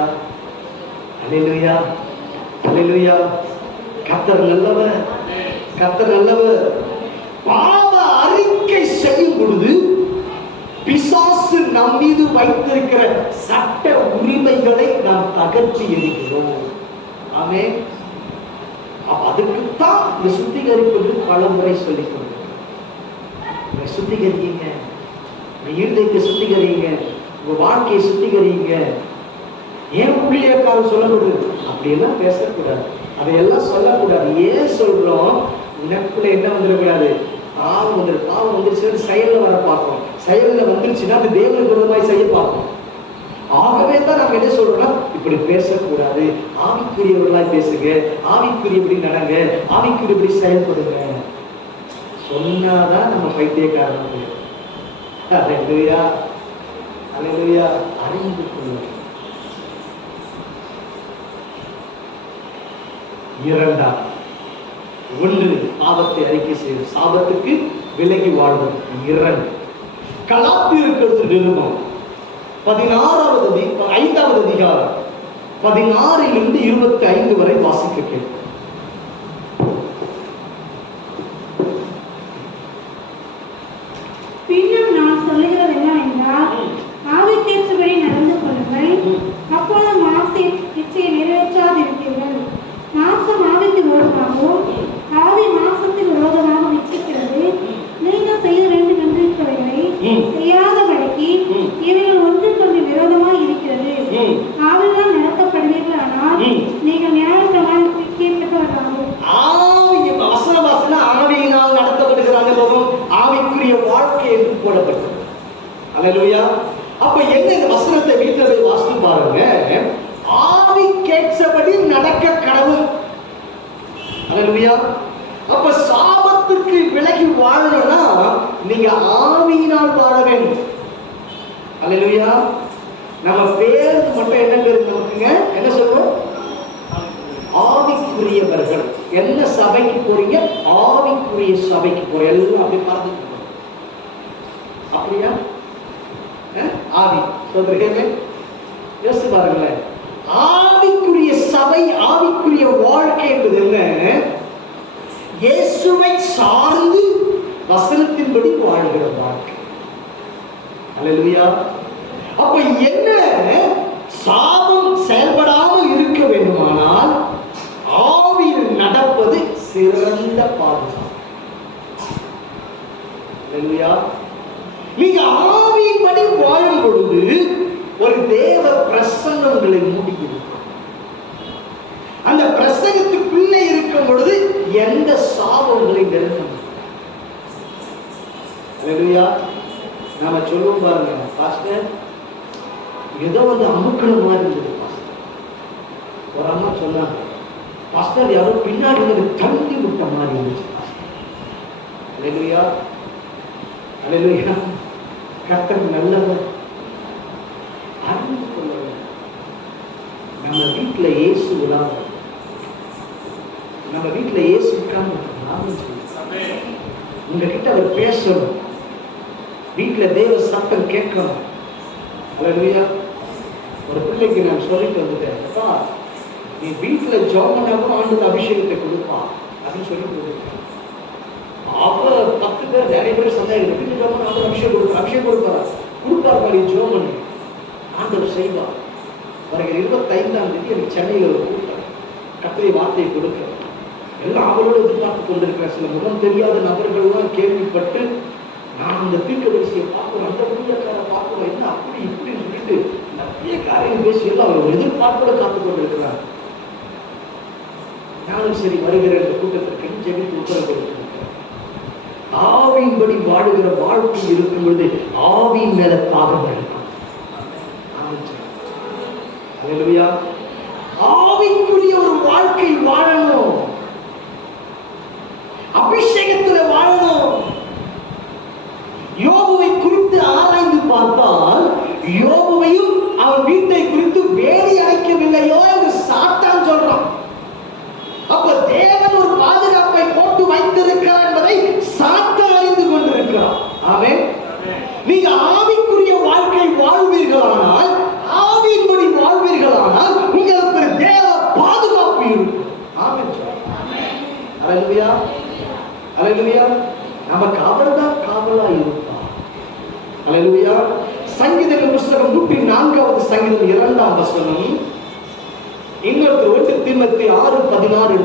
அல்லேலூயா, அல்லேலூயா. கர்த்தர் நல்லவர், கர்த்தர் நல்லவர். பாவ அறிக்கை செய்யும் பொழுது பிசாசு நம் மீது வைத்திருக்கிற சட்ட உரிமைகளை நாம் தகர்த்து எறிகிறோம். ஆமென். அதுக்குத்தான் இந்த சுத்திகரிப்பது பல முறை சொல்லிக் கொள்ளுங்க. சுத்திகரிங்க, இருதயத்தை சுத்திகரிங்க, உங்க வாழ்க்கையை சுத்திகரிங்க. ஏன் ஊழியக்காரர் சொல்லக்கூடாது? அப்படியெல்லாம் பேசக்கூடாது, அதையெல்லாம் சொல்லக்கூடாது. ஏன் சொல்றோம்? உனக்குள்ள என்ன வந்துடக்கூடாது? பாவம் வந்துடும். பாவம் வந்துருச்சு செயல்ல வர பார்ப்போம். செயல்ல வந்துருச்சுன்னா அது தேவனுக்கு விரோதமாய் செய்ய பார்ப்போம். ஆகவே தான் நம்ம என்ன சொல்றோம்னா, இப்படி பேசக்கூடாது, ஆவிக்குரியவர்களாய் பேசுங்க, ஆவிக்குரியபடி நடங்க, ஆவிக்குரியபடி செயல்படுங்க சொன்னாதான் நம்ம பைத்தியக்காரன். அல்லேலூயா, அல்லேலூயா. அறிந்து கொள்ளுங்க. இரண்டாம், ஒன்று பாவத்தை அறிக்கை செய்வது, சாபத்துக்கு விலகி வாழ்வது. இரண்டு, கலாத்தியருக்கு நிருபம் 16வது 5வது அதிகாரம் 16 to 25 வரை வாசிக்க கேட்கும். பின்னும் நான் சொல்லுகிறது என்னவென்றால், ஆவிக்கேற்றபடி நடந்து கொள்ளுங்கள், அப்பொழுது மாம்ச இச்சையை நிறைவேற்றாதிருப்பீர்கள். மாம்சம் ஆவிக்கு விரோதமாகவும் ஆவி மாம்சத்துக்கு விரோதமாகவும் இச்சிக்கிறது. நீங்கள் செய்ய வேண்டும் என்று இருக்கிறவர்களை செய்யாதபடிக்கு இவைகள் ஒன்றுக்கொன்று விரோதமாய் இருக்கிறது. ஆவியால் நடத்தப்படுவீர்கள், ஆனால் நீங்கள் நியாயப்பிரமாணத்தை கேட்கப்படாது. ஆவியினால் நடத்தப்படுகிற அனுபவம் ஆவிக்குரிய வாழ்க்கை என்று போடப்பட்டது. அல்லேலூயா. அப்ப என்ன இந்த வசனத்தை வீட்டுல போய் வாசித்து பாருங்க. ஆவி கேட்சபடி நடக்க கடவுள். அல்லேலூயா. அப்ப சாபத்துக்கு விலகி வாழணும்னா நீங்க ஆவியினால் வாழ வேண்டும். அல்லேலூயா. நம்ம பேருக்கு மட்டும் என்ன பேரு நமக்குங்க? என்ன சொல்றோம்? ஆவிக்குரியவர்கள். என்ன சபைக்கு போறீங்க? ஆவிக்குரிய சபைக்கு போற. எல்லாம் அப்படி பார்த்துட்டு அப்படியா? ஆவி சொல்றீங்க, யோசிச்சு பாருங்களேன். ஆவிக்குரிய சபை, ஆவிக்குரிய வாழ்க்கை என்பது என்ன? இயேசுவை சார்ந்து வசனத்தின்படி வாழ்கிற வாழ்க்கை. அல்லேலூயா. அப்ப என்ன? சாபம் செயல்படாமல் இருக்க வேண்டுமானால் ஆவியில் நடப்பது சிறந்த பாதுகாப்பு. அல்லேலூயா. நீங்க ஆவியின் ஆவியின்படி வாழும் பொழுது ஒரு தேவ பிரசன்னங்களை மூடுகிறது. அந்த பிரசங்கத்துக்குள்ளே இருக்கும் பொழுது எந்த சாபங்களை நெருங்க நாம சொல்லுவோம் பாருங்க, பாஸ்டர் ஏதோ வந்து அமுக்கிற மாதிரி இருந்தது. ஒரு அம்மா சொன்னாங்க, பாஸ்டர் யாரோ பின்னாடி வந்து தண்ணி விட்ட மாதிரி இருந்துச்சு. அல்லேலூயா, அல்லேலூயா. கர்த்தர் நல்லவர். அறிந்து கொள்ளவர். நம்ம வீட்டுல இயேசு விழாத, நம்ம வீட்டுல இயேசு உங்ககிட்ட அவர் பேசணும். வீட்டுல தேவ சத்தம் கேட்கணும். அல்லேலூயா. ஒரு பிள்ளைக்கு நான் சொல்லிட்டு வந்துட்டேன், நீ வீட்டுல ஜோமனாவும் ஆண்டு அபிஷேகத்தை கொடுப்பா அப்படின்னு சொல்லி கொடுத்தேன். அவ 10 பேர் நிறைய பேர் சந்தேகம், வீட்டு ஜோமன் ஆண்டு அபிஷேகம் கொடுப்பாரா? கொடுப்பார் மாதிரி ஜோமன் ஆண்டவர் செய்வார். வருகிற 25ஆம் தேதி எனக்கு சென்னையில் ஒரு கூட்டம், கர்த்தருடைய வார்த்தையை கொடுக்க எல்லாம் அவரோடு எதிர்பார்த்து கொண்டிருக்கிற சில முகம் தெரியாத நபர்கள்லாம் கேள்விப்பட்டு, நான் அந்த தீர்க்கதரிசியை பார்க்கணும், அந்த ஊழியக்காரை பார்க்கணும், என்ன அப்படி இப்படின்னு சொல்லிட்டு நிறைய காரியம் பேசி எல்லாம் அவர் எதிர்பார்ப்போட காத்து கொண்டிருக்கிறார். நானும் சரி வருகிற இந்த கூட்டத்திற்கு ஜெபித்து உத்தரவு கொடுத்திருக்கிறேன். ஆவியின்படி வாழுகிற வாழ்க்கை இருக்கும் பொழுது ஆவியின் மேல தாகம் வேண்டாம். ஆவிக்குரிய ஒரு வாழ்க்கை வாழணும், அபிஷேகத்துல வாழணும். யோபுவை குறித்து ஆராய்ந்து பார்த்தால், யோபுவையும் அவன் வீட்டை குறித்து வேலி அடைக்கவில்லையோ என்று சாத்தான் சொல்றான். அப்ப தேவன் ஒரு பாதுகாப்பை போட்டு வைத்திருக்கிறார் என்பதை சாத்தான் அறிந்து கொண்டிருக்கிறான். ஆமென். நீங்க ஆவிக்குரிய வாழ்க்கை வாழ்வீர்களானால், ஆவியின்படி வாழ்வீர்களானால் உங்களுக்கு ஒரு தேவ பாதுகாப்பு இருக்கும். ஆமென். அல்லேலூயா, அல்லேலூயா. நமக்கு அவர்தான் காவலா இருப்பார். அல்லேலூயா. சங்கீதங்கள் புஸ்தகம் 104வது சங்கீதம் 2ஆம் வசனம். இன்னொரு 1 தீமோத்தேயு 6:16.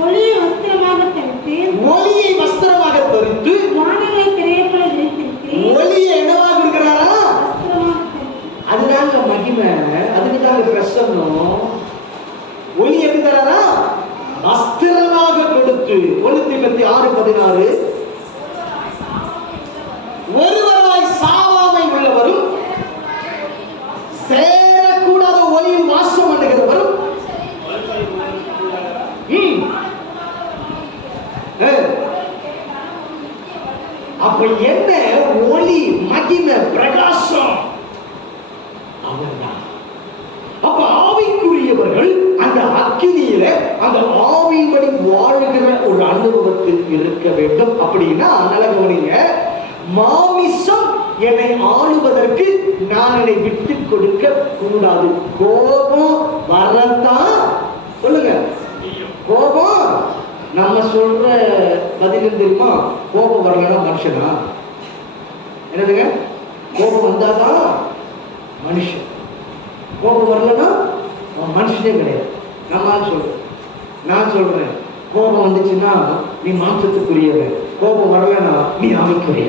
ஒளியை வஸ்திரமாக தரித்து, ஒளியை வஸ்திரமாக தரித்து, வானங்களை திரையைப் போல விரித்திருத்து, ஒளியை என்னவாக இருக்கிறாரா? வஸ்திரமாக தரித்து. அதுதாங்க மகிமை, அதுக்குதாங்க பிரசன்னம். ஒளி எப்படி தராரா? வஸ்திரமாக கொடுத்து. 1 தீமோத்தேயு 6:16. ஒருவராய் சாவாமை உள்ளவரும், சேரக்கூடாத ஒளியில் வாசம் பண்ணுகிறவரும், அப்ப என்ன ஒளி, மகிமை, பிரகாசம் அவர்தான். அப்ப ஆவிக்குரியவர்கள் அந்த அக்கினியில அந்த ஆவியின்படி வாழ்கிற ஒரு அனுபவத்தில் இருக்க வேண்டும். அப்படின்னா நல்ல கவனிங்க, மாமிசம் என்னை ஆளுவதற்கு நான் என்னை விட்டு கொடுக்க கூடாது. கோபம் வரத்தான், சொல்லுங்க, கோபம். நம்ம சொல்ற பதில் தெரியுமா? கோபம் வரலன்னா மனுஷனா? என்னதுங்க? கோபம் வந்தாதான் மனுஷன், கோபம் வரலன்னா மனுஷனே கிடையாது. நான் சொல்றேன், கோபம் வந்துச்சுன்னா நீ மாம்சத்துக்குரியவன், கோபம் வரலன்னா நீ ஆவிக்குரிய.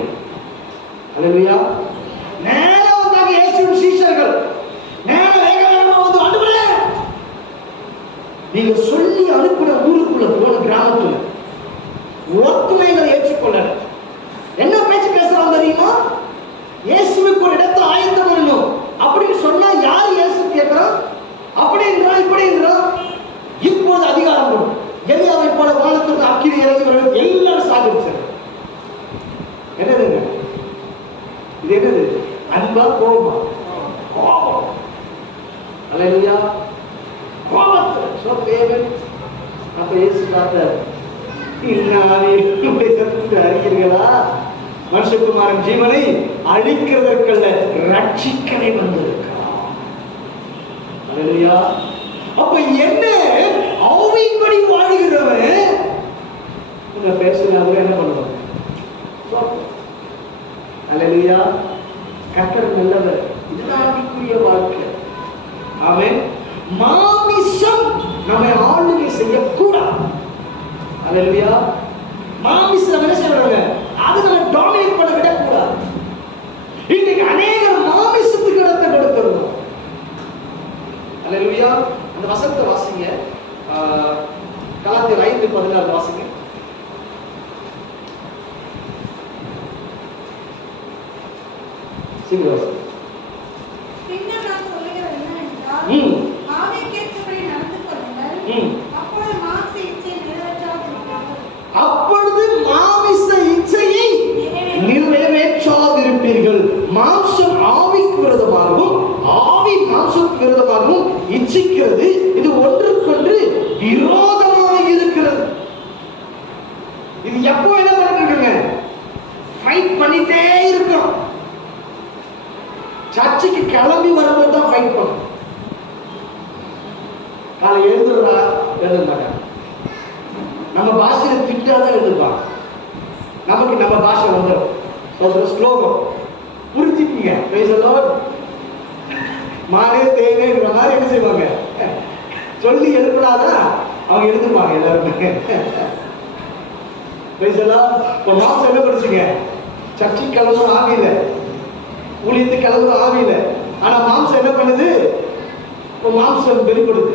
அல்லேலூயா. நேரா வந்தாங்க இயேசுவின் சீஷர்கள், நேரா வேகமா வந்து, ஆண்டவரே நீங்க சொல்லி அனுப்பின ஊருக்குள்ள போன கிராமத்துல ஒத்துமைகளை ஏற்றுக்கொள்ள என்ன பேச்சு பேசுறாங்க தெரியுமா? இயேசுவுக்கு ஒரு இடத்துல ஆயத்தம் பண்ணணும் அப்படின்னு சொன்னா யாரு இயேசு கேட்கிறான்? அப்படின்றான், இப்படின்றான். இப்போது அதிகாரம் கொடு, எலியாவை போல வானத்திற்கு அக்கினி இறங்கி எல்லாரும் சாதிச்சாங்க. என்னதுங்க இது? என்னது? அன்பா கோபமா? கோபம். அல்லேலூயா. கோபத்துல தேவன் அப்ப இயேசு பார்த்தார், அறிகிறீர்களா, மனுஷகுமாரன் ஜீவனை அழிக்கிறதற்கல்ல ரட்சிக்கவே வந்திருக்கிறார். அல்லேலூயா. அப்ப என்ன ஆவியின்படி வாழுகிறவன் உங்க பேசுனாலும் என்ன பண்ணுவாங்க? அல்லேலூயா. கர்த்தர் நல்லவர். இதுதான் ஆவிக்குரிய வாழ்க்கை. ஆமென். மாமிசம் நம்மை ஆளுகை செய்யக்கூடாது. அல்லேலூயா. மாமிசம் என்ன செய்வாங்க? டாமினேட் பண்ண விடக்கூடாது. இன்னைக்கு அநேகர் மாமிசத்துக்கு இடத்தை கொடுத்துருவோம். அல்லேலூயா. அந்த வசனத்தை வாசிங்க. கலாத்தியர் 5:16 வாசிங்க. சீக்கிரம். பின்னர் நான் சொல்லுகிறது என்னவென்றால், ஆவிக்கேற்றபடி நடந்து கொள்ளுங்கள், அப்பொழுது மாம்ச இச்சையை நிறைவேற்றாதிருப்பீர்கள். அப்பொழுது மாமிச இச்சையை நிறைவேற்றாதிருப்பீர்கள். மாம்சம் ஆவிக்கு விரோதமாகவும் ஆவி மாம்சத்துக்கு விரோதமாகவும் இச்சிக்கிறது. இது ஒன்றுக்கொன்று விரோதமாக இருக்கிறது. இது எப்போ என்ன பண்ணிட்டு ஃபைட் பண்ணிட்டே இருக்கோம். சர்ச்சுக்கு கிளம்பி வரும்போது தான் ஃபைட் பண்ணும். காலை எழுதுறா எழுதுனாங்க, நம்ம பாஷையில திட்டாதான் எழுதுப்பாங்க. நமக்கு நம்ம பாஷை வந்துடும். ஸ்லோகம் புரிஞ்சுக்கீங்க. மாலே தேவைங்கிற மாதிரி என்ன செய்வாங்க, சொல்லி எழுப்பினாதான் அவங்க எழுதுப்பாங்க எல்லாருமே. இப்போ மாசம் என்ன படிச்சுங்க, சர்ச்சை கிளம்புற ஆவியில, ஊழியத்து கிளம்புற ஆவியில. ஆனா மாம்சம் என்ன பண்ணுது, இப்போ மாம்சம் வெளிப்படுது.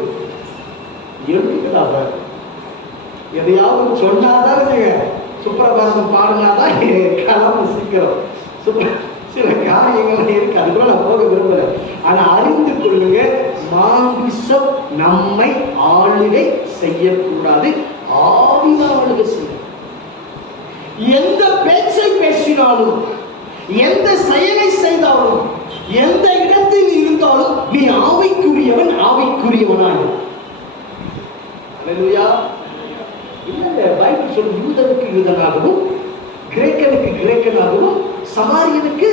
எழுதுக்கிறாங்க. எதையாவது சொன்னாதான் சுப்பிரபாரதம் பாடினாதான் கிளம்பு சீக்கிரம். சில காரியங்கள் இருக்கு, அதுக்குள்ள நான் போக விரும்பல. ஆனா அறிந்து கொள்ளுங்க, மாமிசம் நம்மை ஆளுகை செய்யக்கூடாது, ஆவியால் ஆளுகை செய்யும். எந்த பேச்சை பேசினாலும், எந்த செயலை செய்தாலும், எந்த இடத்தில் இருந்தாலும் நீ ஆவிக்குரியவன், ஆவிக்குரியவனாய். அல்லேலூயா. இல்ல பைபிள் சொல்லு, யூதனுக்கு யூதனாகவும் கிரேக்கனுக்கு கிரேக்கனாகவும் சமாரியனுக்கு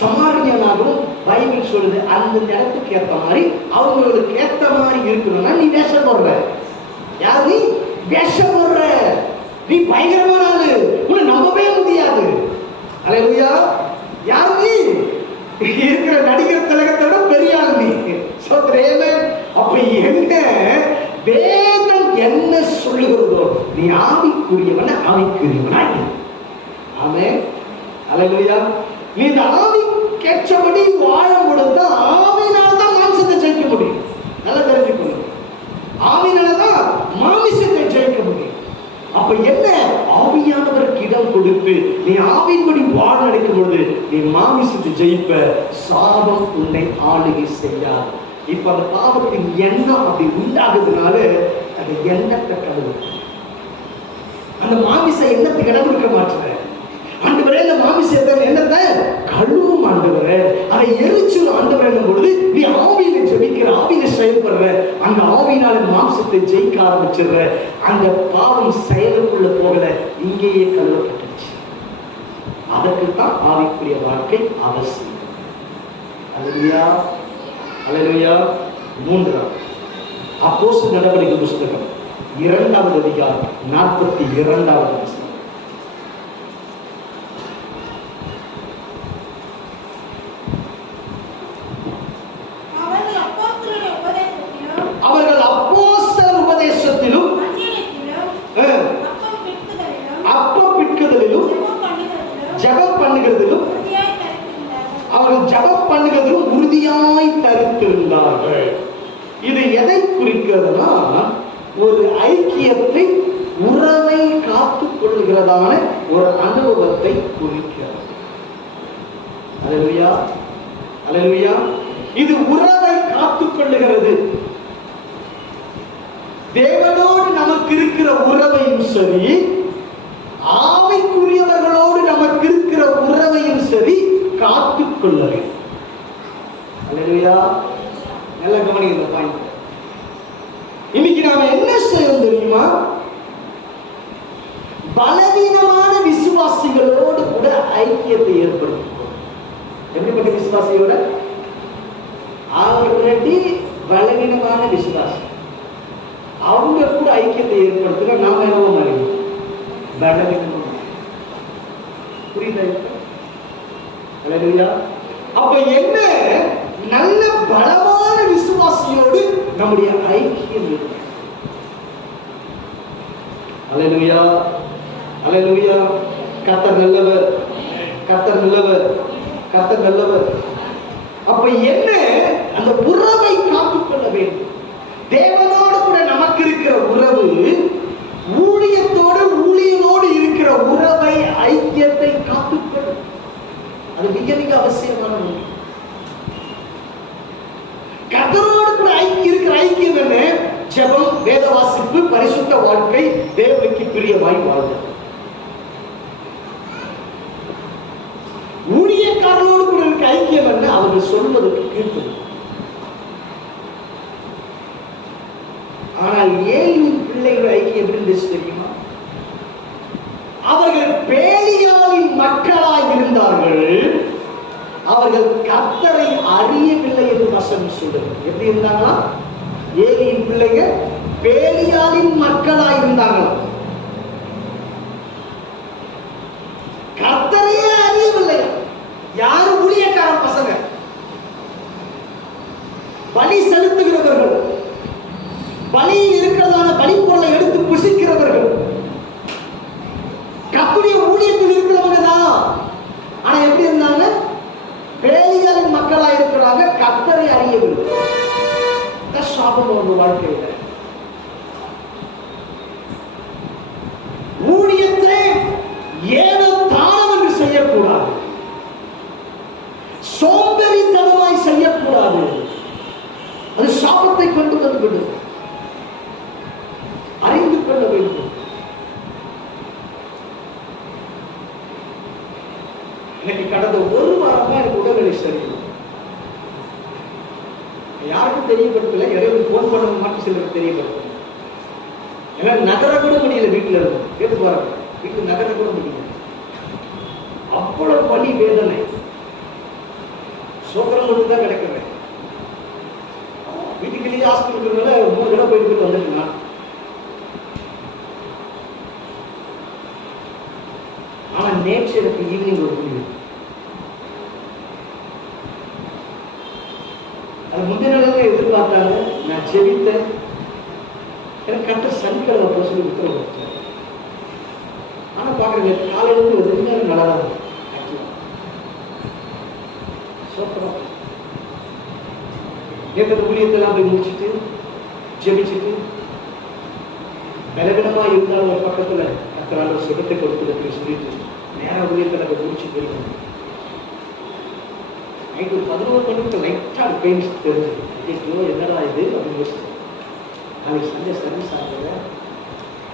சமாரியனாகவும் பைபிள் சொல்லுது. அந்த இடத்துக்கு ஏற்ற மாதிரி அவங்களுக்கு ஏற்ற மாதிரி இருக்கணும்னா நீ வேஷம் போடுற. யார் நீ? வேஷம் போடுற. நீ பயங்கரமான ஆளு, உன்னை நம்பவே முடியாது. அல்லேலூயா. யார் நீ? இருக்கிற நடிகர் திலகத்தோட பெரிய ஆள் நீ. அப்ப என்ன வேதம் என்ன சொல்லுகிறதோ நீ ஆவிக்குரியவன, ஆவிக்குரியவனாய். ஆமென். அல்லேலூயா. நீ இந்த ஆவி கேட்டபடி வாழ முடிந்தா ஆவினால்தான் மாம்சத்தை ஜெயிக்க முடியும். நல்லா தெரிஞ்சுக்கணும். ஆவினால்தான் மாமிசத்தை ஜெயிக்க முடியும். அப்ப என்ன, ஆவியானவருக்கு இடம் கொடுத்து நீ ஆவின்படி வாழ நடக்கும் பொழுது நீ மாமிசத்தை ஜெயிப்ப. சாபம் உன்னை ஆளுகை செய்யாது. இப்ப அந்த பாவத்தின் எண்ணம் அப்படி உண்டாகுதுனால அந்த எண்ணத்தை கழுவு. அந்த மாமிச எண்ணத்துக்கு இடம் கொடுக்க மாட்டேன். ஆண்டவரே, இந்த மாமிசத்தை எண்ணத்தை கழுவும் ஆண்டவரே, அதை எரிச்சு ஆண்டவரே பொழுது நீ ஆவியில ஜெபிக்கிற, ஆவியில செயல்படுற, அந்த ஆவியினால மாம்சத்தை ஜெயிக்க ஆரம்பிச்சிடுற. அந்த பாவம் செயலுக்குள்ள போகல, இங்கேயே கழுவப்பட்டுச்சு. அதற்கு தான் ஆவிக்குரிய வாழ்க்கை அவசியம். அல்லேலூயா. அல்லேலூயா. 3 அப்போஸ்தலர் நடவடிக்கை புத்தகம் 2வது அதிகாரம் 42வது வசனம். அவர்கள் அப்போஸ்தலர் உபதேசத்திலும் அப்பம் பிட்குதலிலும் ஜெபம் பண்ணுகிறதிலும் அவர்கள் ஜெபம் பண்ணுகிறதிலும் உறுதியாய் தரித்திருந்தார்கள். இது எதை குறிக்கிறதுனா, ஒரு ஐக்கியத்தை, உறவை காத்துக் கொள்கிறதான ஒரு அனுபவத்தை குறிக்கிறது. அல்லேலூயா. அல்லேலூயா. இது உறவை காத்துக் கொள்ளுகிறது. தேவனோடு நமக்கு இருக்கிற உறவையும் சரி, ஆவிக்குரியவர்களோடு நமக்கு இருக்கிற உறவையும் சரி காத்துக் கொள்ள வேண்டும். அல்லேலூயா. நல்ல கவனிங்க இந்த பாயிண்ட். இன்னைக்கு நாம என்ன செய்யணும் தெரியுமா? பலவீனமான விசுவாசிகளோடு கூட ஐக்கியத்தை ஏற்படுத்தும். எப்படிப்பட்ட விசுவாசியோட? ஆல்ரெடி பலவீனமான விசுவாசி, அவங்க கூட ஐக்கியத்தை ஏற்படுத்துங்க. நாம என்ன மாதிரி பலவீனமான, புரியுதா? அல்லேலூயா. அப்ப என்ன, நல்ல பலமான விசுவாசியோடு நம்முடைய ஐக்கியம் இருக்கு. அல்லேலூயா. அல்லேலூயா. கர்த்தர் நல்லவர். கர்த்தர் நல்லவர், கர்த்தர் நல்லவர். அப்ப என்ன, அந்த உறவை காத்துக்கொள்ள வேண்டும். தேவனோடு கூட நமக்கு இருக்கிற உறவு, ஊழியத்தோடு ஊழியனோடு இருக்கிற உறவை, ஐக்கியத்தை காத்துக்கொள்ளும். அது மிக மிக அவசியமான ஒன்று. கர்த்தரோடு கூட இருக்கிற ஐக்கியம் என்ன? ஜெபம், வேத வாசிப்பு, பரிசுத்த வாழ்க்கை, தேவனுக்கு பிரியமாய் வாழ்வு. ஊழியக்காரனோடு கூட இருக்க ஐக்கியம் என்ன? அவர்கள் சொல்வதற்கு கீழ்ப்படிதல். ஆனால் ஏலியின் பிள்ளைகள் ஐக்கியம் எப்படி தெரியுமா? அவர்கள் பேலியாளின் மக்களாய் இருந்தார்கள், அவர்கள் கர்த்தரை அறியவில்லை என்று வசனம் சொல்றது. எப்படி இருந்தாங்களா? ஏலியின் பிள்ளைகள் பேலியாளின் மக்களாய் இருந்தாங்களா, கர்த்தரையே அறியவில்லை. யாரு? ஊழியக்காரன் பசங்க, பலி செலுத்துகிறவர்கள், பலியில் இருக்கிறதான பலிப்பொருளை எடுத்து புசிக்கிறவர்கள், கர்த்தருடைய ஊழியத்தில் இருக்கிறவங்க தான். ஆனா எப்படி இருந்தாங்க? பேலியாளின் மக்களா இருக்கிறாங்க, கர்த்தரை அறியவில்லை. சாபம் ஒரு வாழ்க்கையில ஊழியத்தை ஏதோ தானம் என்று செய்யக்கூடாது, சோம்பேறித்தனமாய் செய்யக்கூடாது. அது சாபத்தை கொண்டு வந்து அறிந்து கொள்ள வேண்டும். எனக்கு கடந்த ஒரு வாரமா எனக்கு உடல்நிலை சரியில்லை. யாருக்கும் தெரியப்படுத்தல, இடையில போன் பண்ண மட்டும் சிலருக்கு தெரியப்படுத்தல. ஏன்னா நகர கூட முடியல, வீட்டுல இருக்கும். கேட்டு பாருங்க, வீட்டுல நகர கூட முடியல. அவ்வளவு வலி, வேதனை, சோக்கரம் மட்டும் தான் கிடைக்கிறேன். வீட்டுக்குள்ளேயே ஹாஸ்பிட்டல் 3 தடவை போயிட்டு வந்துட்டுனா. ஆனா நேற்று எனக்கு ஈவினிங் ஒரு முடிவு. அது முந்தின நாள் எதிர்பார்த்தாங்க. நான் செவித்தேன். எனக்கு கட்ட சனிக்கிழமை போக சொல்லி உத்தரவு கொடுத்தேன். ஆனா பாக்குறேன், காலையிலிருந்து ஒரு 2 நேரம் நல்லா தான் சோப்பரம். நேற்று ஊழியத்தெல்லாம் போய் முடிச்சுட்டு ஜெபிச்சுட்டு பலவீனமா இருந்தாலும் ஒரு பக்கத்துல கர்த்தரால் ஒரு சுகத்தை கொடுத்துருக்கு சொல்லிட்டு நேரம் ஊழியத்தை முடிச்சு போயிருக்கோம். நைட்டு ஒரு 11 மணிக்கு லைட்டா பெயின்ஸ் தெரிஞ்சது. என்னடா இது அப்படின்னு யோசிச்சேன். நாளைக்கு சண்டே சர்வீஸ் ஆகுது,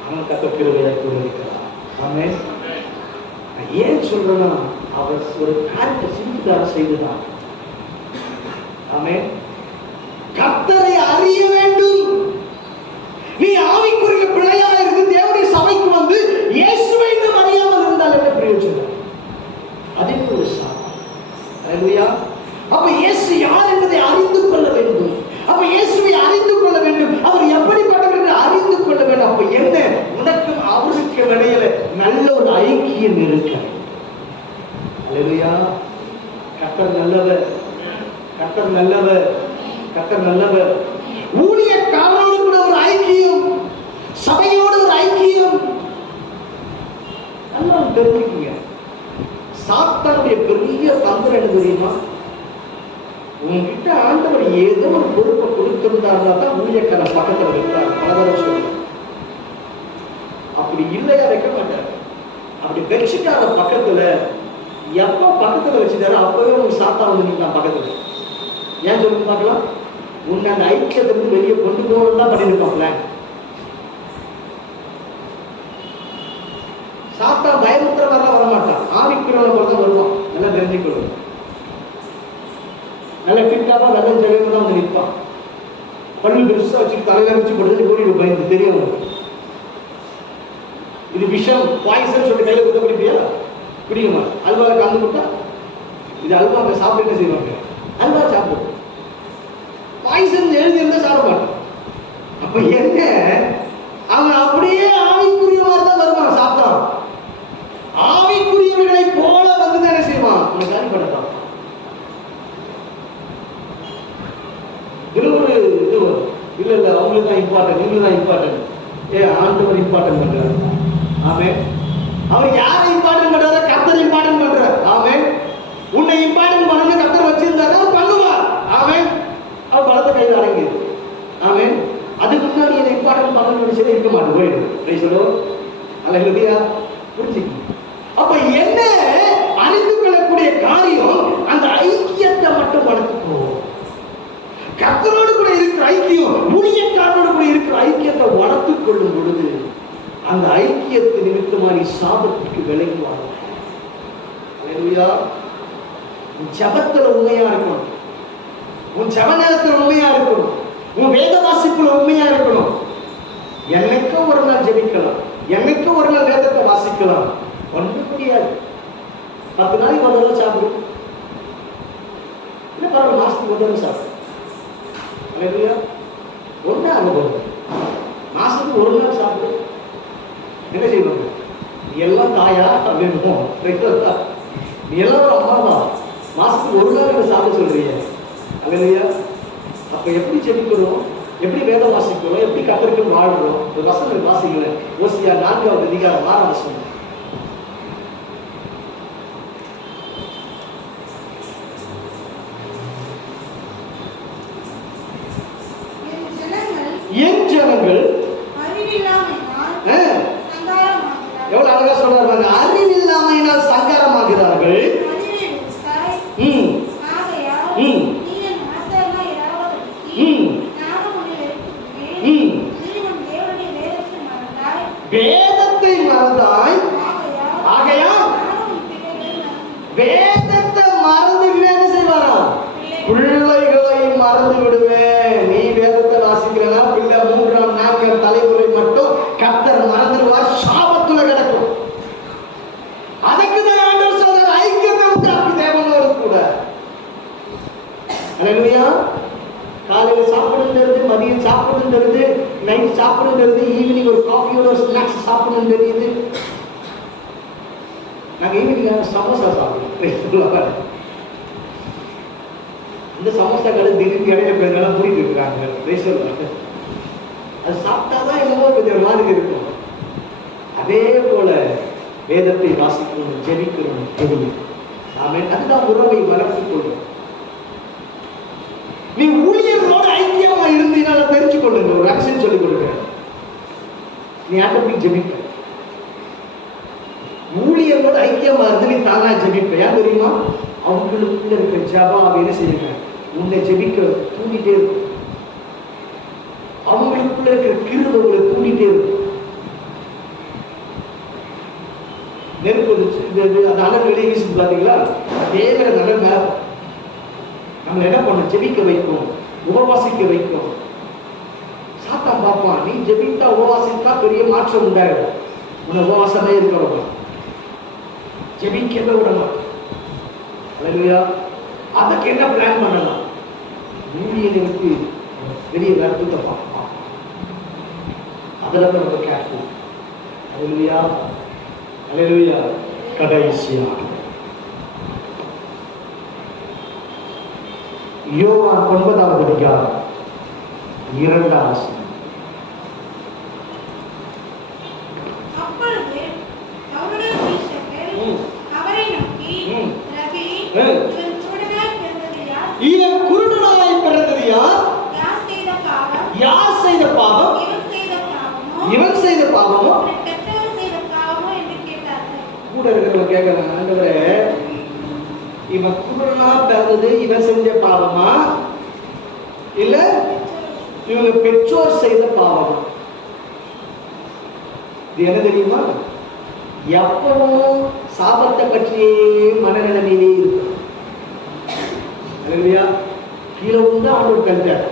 ஆனால் கத்தப்பிறவையாக கூறியிருக்கிறார். ஆமென். ஏன் சொல்றேன்னா, அவர் ஒரு காரியத்தை சிந்தித்தார செய்துதான். ஆமென். கர்த்தரை அறிய வேண்டும். நீ ஆவிக்குரிய பிள்ளையா இருந்து தேவனுடைய சபைக்கு வந்து இயேசுவை இன்னும் அறியாமல் இருந்தால் என்ன பிரயோஜனம்? அதே ஒரு சாபம். அல்லேலூயா. அப்ப இயேசு யார் என்பதை அறிந்து கொள்ள வேண்டும். அப்ப இயேசுவை அறிந்து கொள்ள வேண்டும். அவர் எப்படிப்பட்டவர் என்று அறிந்து கொள்ள வேண்டும். அப்ப என்ன? உனக்கும் அவருக்கு இடையில நல்ல ஒரு ஐக்கியம் இருக்க. அல்லேலூயா. கர்த்தர் நல்லவர், கர்த்தர் நல்லவர், கர்த்தர் நல்லவர். ஊழியக்காரரோடு கூட ஒரு ஐக்கியம், சபையோடு ஒரு ஐக்கியம். நல்லா தெரிஞ்சுக்கீங்க. சாத்தானுடைய பெரிய தந்திரம் என்ன தெரியுமா? உங்ககிட்ட ஆண்டவர் ஏதோ ஒரு பொறுப்பை கொடுத்திருந்தாருன்னா தான் ஊழியக்காரன் பக்கத்துல வைக்கிறார். பலதர சொல்லி அப்படி இல்லையா வைக்க மாட்டார். அப்படி வச்சுட்டார பக்கத்துல, எப்ப பக்கத்துல வச்சுட்டாரு அப்பவே உங்க சாத்தா வந்து நிற்கலாம் பக்கத்துல. ஏன் சொல்லி பார்க்கலாம்? உன்னை அந்த ஐக்கியத்திலிருந்து வெளியே கொண்டு போகணும் தான் பண்ணிருக்கோம் பிளான். சாத்தா பயமுத்திர வரலாம் வரமாட்டான், ஆவிக்குறவனை போல தான் வருவான். நல்லா தெரிஞ்சுக்கணும். நல்ல கிட்டாவா நல்ல ஜெகமா தான் வந்து நிற்பான். பள்ளி பெருசா வச்சுட்டு தலையில வச்சு போட்டு ஓடிடு பயந்து தெரியும். இது விஷம், பாய்சன் சொல்லி கையில கொடுக்க முடியா? பிடிக்குமா? அல்வாவை கலந்து கொடுத்தா இது அல்வா அங்க சாப்பிட்டு என்ன செய்வாங்க? அல்வா சாப்பிடும். பாய்சன் எழுதி இருந்தா சாப்பிட மாட்டான். அப்ப என்ன? அவன் அப்படியே ஆவிக்குரியவா தான் வருவான். சாப்பிட்டான் ஆவிக்குரியவர்களை போல வந்து என்ன செய்வான்? அவன் காரியப்படத்தான். இதுல ஒரு இது வரும். இல்ல இல்ல அவங்களுக்கு தான் இம்பார்ட்டன்ட், நீங்க தான் இம்பார்ட்டன்ட். ஆண்டவர் இம்பார்ட்டன்ட் பண்றாரு. ஆமென். அவர் யாரை இம்பார்ட்டன்ட் பண்றாரு? கர்த்தரை இம்பார்ட்டன்ட் பண்றாரு. ஆமென். கர்த்தரோடு கூட இருக்கிற ஐக்கியம், ஊழியக்காரரோடு கூட இருக்கிற ஐக்கியத்தை வளர்த்துக் கொள்ளும் பொழுது அந்த ஐக்கியத்தை நிமித்தமா நீ சாபத்துக்கு விலகுவாங்க. அல்லேலூயா. உன் ஜபத்துல உண்மையா இருக்கணும், உன் ஜப நேரத்துல உண்மையா இருக்கணும், உன் வேத வாசிப்புல உண்மையா இருக்கணும். என்னைக்கும் ஒரு நாள் ஜெபிக்கலாம், என்னைக்கும் ஒரு நாள் வேதத்தை வாசிக்கலாம், ஒன்றும் முடியாது. 10 நாளைக்கு ஒரு தடவை சாப்பிடும், இல்லை பரவாயில்ல மாசத்துக்கு ஒரு தடவை சாப்பிடும். அல்லேலூயா. ஒன்றா அனுபவம். மாசத்துக்கு ஒரு நாள் சாப்பிடும். என்ன செய்வாங்க? நீ எல்லாம் தாயா அப்படின்னு நீ எல்லாம் ஒரு அம்மாவா, மாசத்துக்கு ஒரு நாள் என்ன சாப்பிட சொல்றீங்க? அல்லேலூயா. அப்ப எப்படி ஜெபிக்கிறோம், எப்படி வேதம் வாசிக்கிறோம், எப்படி கர்த்தருக்கு வாழ்றோம்? ஒரு வசனம் வாசிக்கல, ஓசியா 4வது அதிகாரம் 6வது வசனம். என் ஜனங்கள் எவ்வளவு அழகா சொல்றாரு, அறிவில்லாமையினால் சங்காரமாகிறார்கள். வேதத்தை மறந்தாய், ஆகையால் வேதத்தை மறந்து என்ன செய்வாரா? பிள்ளைகளை மறந்து விடுவேன். நீ வேதத்தை வாசிக்கிறனா பிள்ளை 3ஆம் 4ஆம் தலைமுறை மட்டும் கர்த்தர் மறந்துடுவார், சாபத்துல கிடக்கும். அதுக்குதான் ஆண்டவர் சொல்றார், ஐக்கியத்தை உண்டாக்கி தேவனோடு கூட. அல்லேலூயா. காலையில சாப்பிடுறது, மதியம் சாப்பிடுறது, நைட் சாப்பிடுறது, ஈவினிங் ஒரு காஃபியோட ஒரு ஸ்நாக்ஸ் சாப்பிடணும் தெரியுது. நாங்க ஈவினிங் சமோசா சாப்பிடுவோம். இந்த சமோசா கடை திடீர்னு இடையில பேரெல்லாம் மூடிட்டு இருக்கிறாங்க. அது சாப்பிட்டாதான் என்னவோ கொஞ்சம் மாதிரி இருக்கும். அதே போல வேதத்தை வாசிக்கணும், ஜெபிக்கணும், எதுவும் அதுதான் உறவை வளர்த்துக் கொள்ளும். நீ ஊழியர்களோட ஐக்கியமா இருந்தீங்கன்னா தெரிஞ்சு கொள்ளுங்க. ஒரு ரகசியம் சொல்லிக் கொடுக்கிறேன். நீ ஆட்டோமேட்டிக் ஜெபிப்ப. ஊழியர்களோட ஐக்கியமா இருந்து நீ தானா ஜெபிப்ப. ஏன் தெரியுமா? அவங்களுக்குள்ள இருக்கிற ஜபாவை என்ன செய்யுங்க, உன்னை ஜெபிக்க தூண்டிட்டே இருக்கும். அவங்களுக்குள்ள இருக்கிற கிருபை உங்களை தூண்டிட்டே இருக்கும். நெருப்பு அந்த அனல் வெளியே வீசி பார்த்தீங்களா? தேவர நலன் மேல நம்ம என்ன பண்ண, ஜெபிக்க வைக்கும், உபவாசிக்க வைக்கும். சாத்தான் பார்ப்பான், நீ ஜெபித்தா உபவாசித்தா பெரிய மாற்றம் உண்டாயிடும். உன்னை உபவாசமே இருக்க விடலாம், ஜெபிக்கவே விட மாட்டோம். அல்லேலூயா. அதுக்கு என்ன பிளான் பண்ணலாம்? ஊழியனுக்கு பெரிய வருத்தத்தை பார்ப்பான். அதில் தான் ரொம்ப கேர்ஃபுல். அல்லேலூயா. அல்லேலூயா. கடைசியாக யோவான் 9வது அதிகாரம் 2வது வசனம். இவன் குருடனாய் பிறந்தது யார்? யார் செய்த பாவம்? இவன் செய்த பாவமோ கூட இருக்கிறவங்க கேட்கறாங்க, ஆண்டவரே இவன் குருடனா பிறந்தது இவன் செஞ்ச பாவமா இல்ல இவங்க பெற்றோர் செய்த பாவமா? இது என்ன தெரியுமா? எப்பவும் சாபத்தை பற்றியே மனநிலைமையிலே இருக்கும். கீழே வந்து ஆண்டவர் கண்டார்,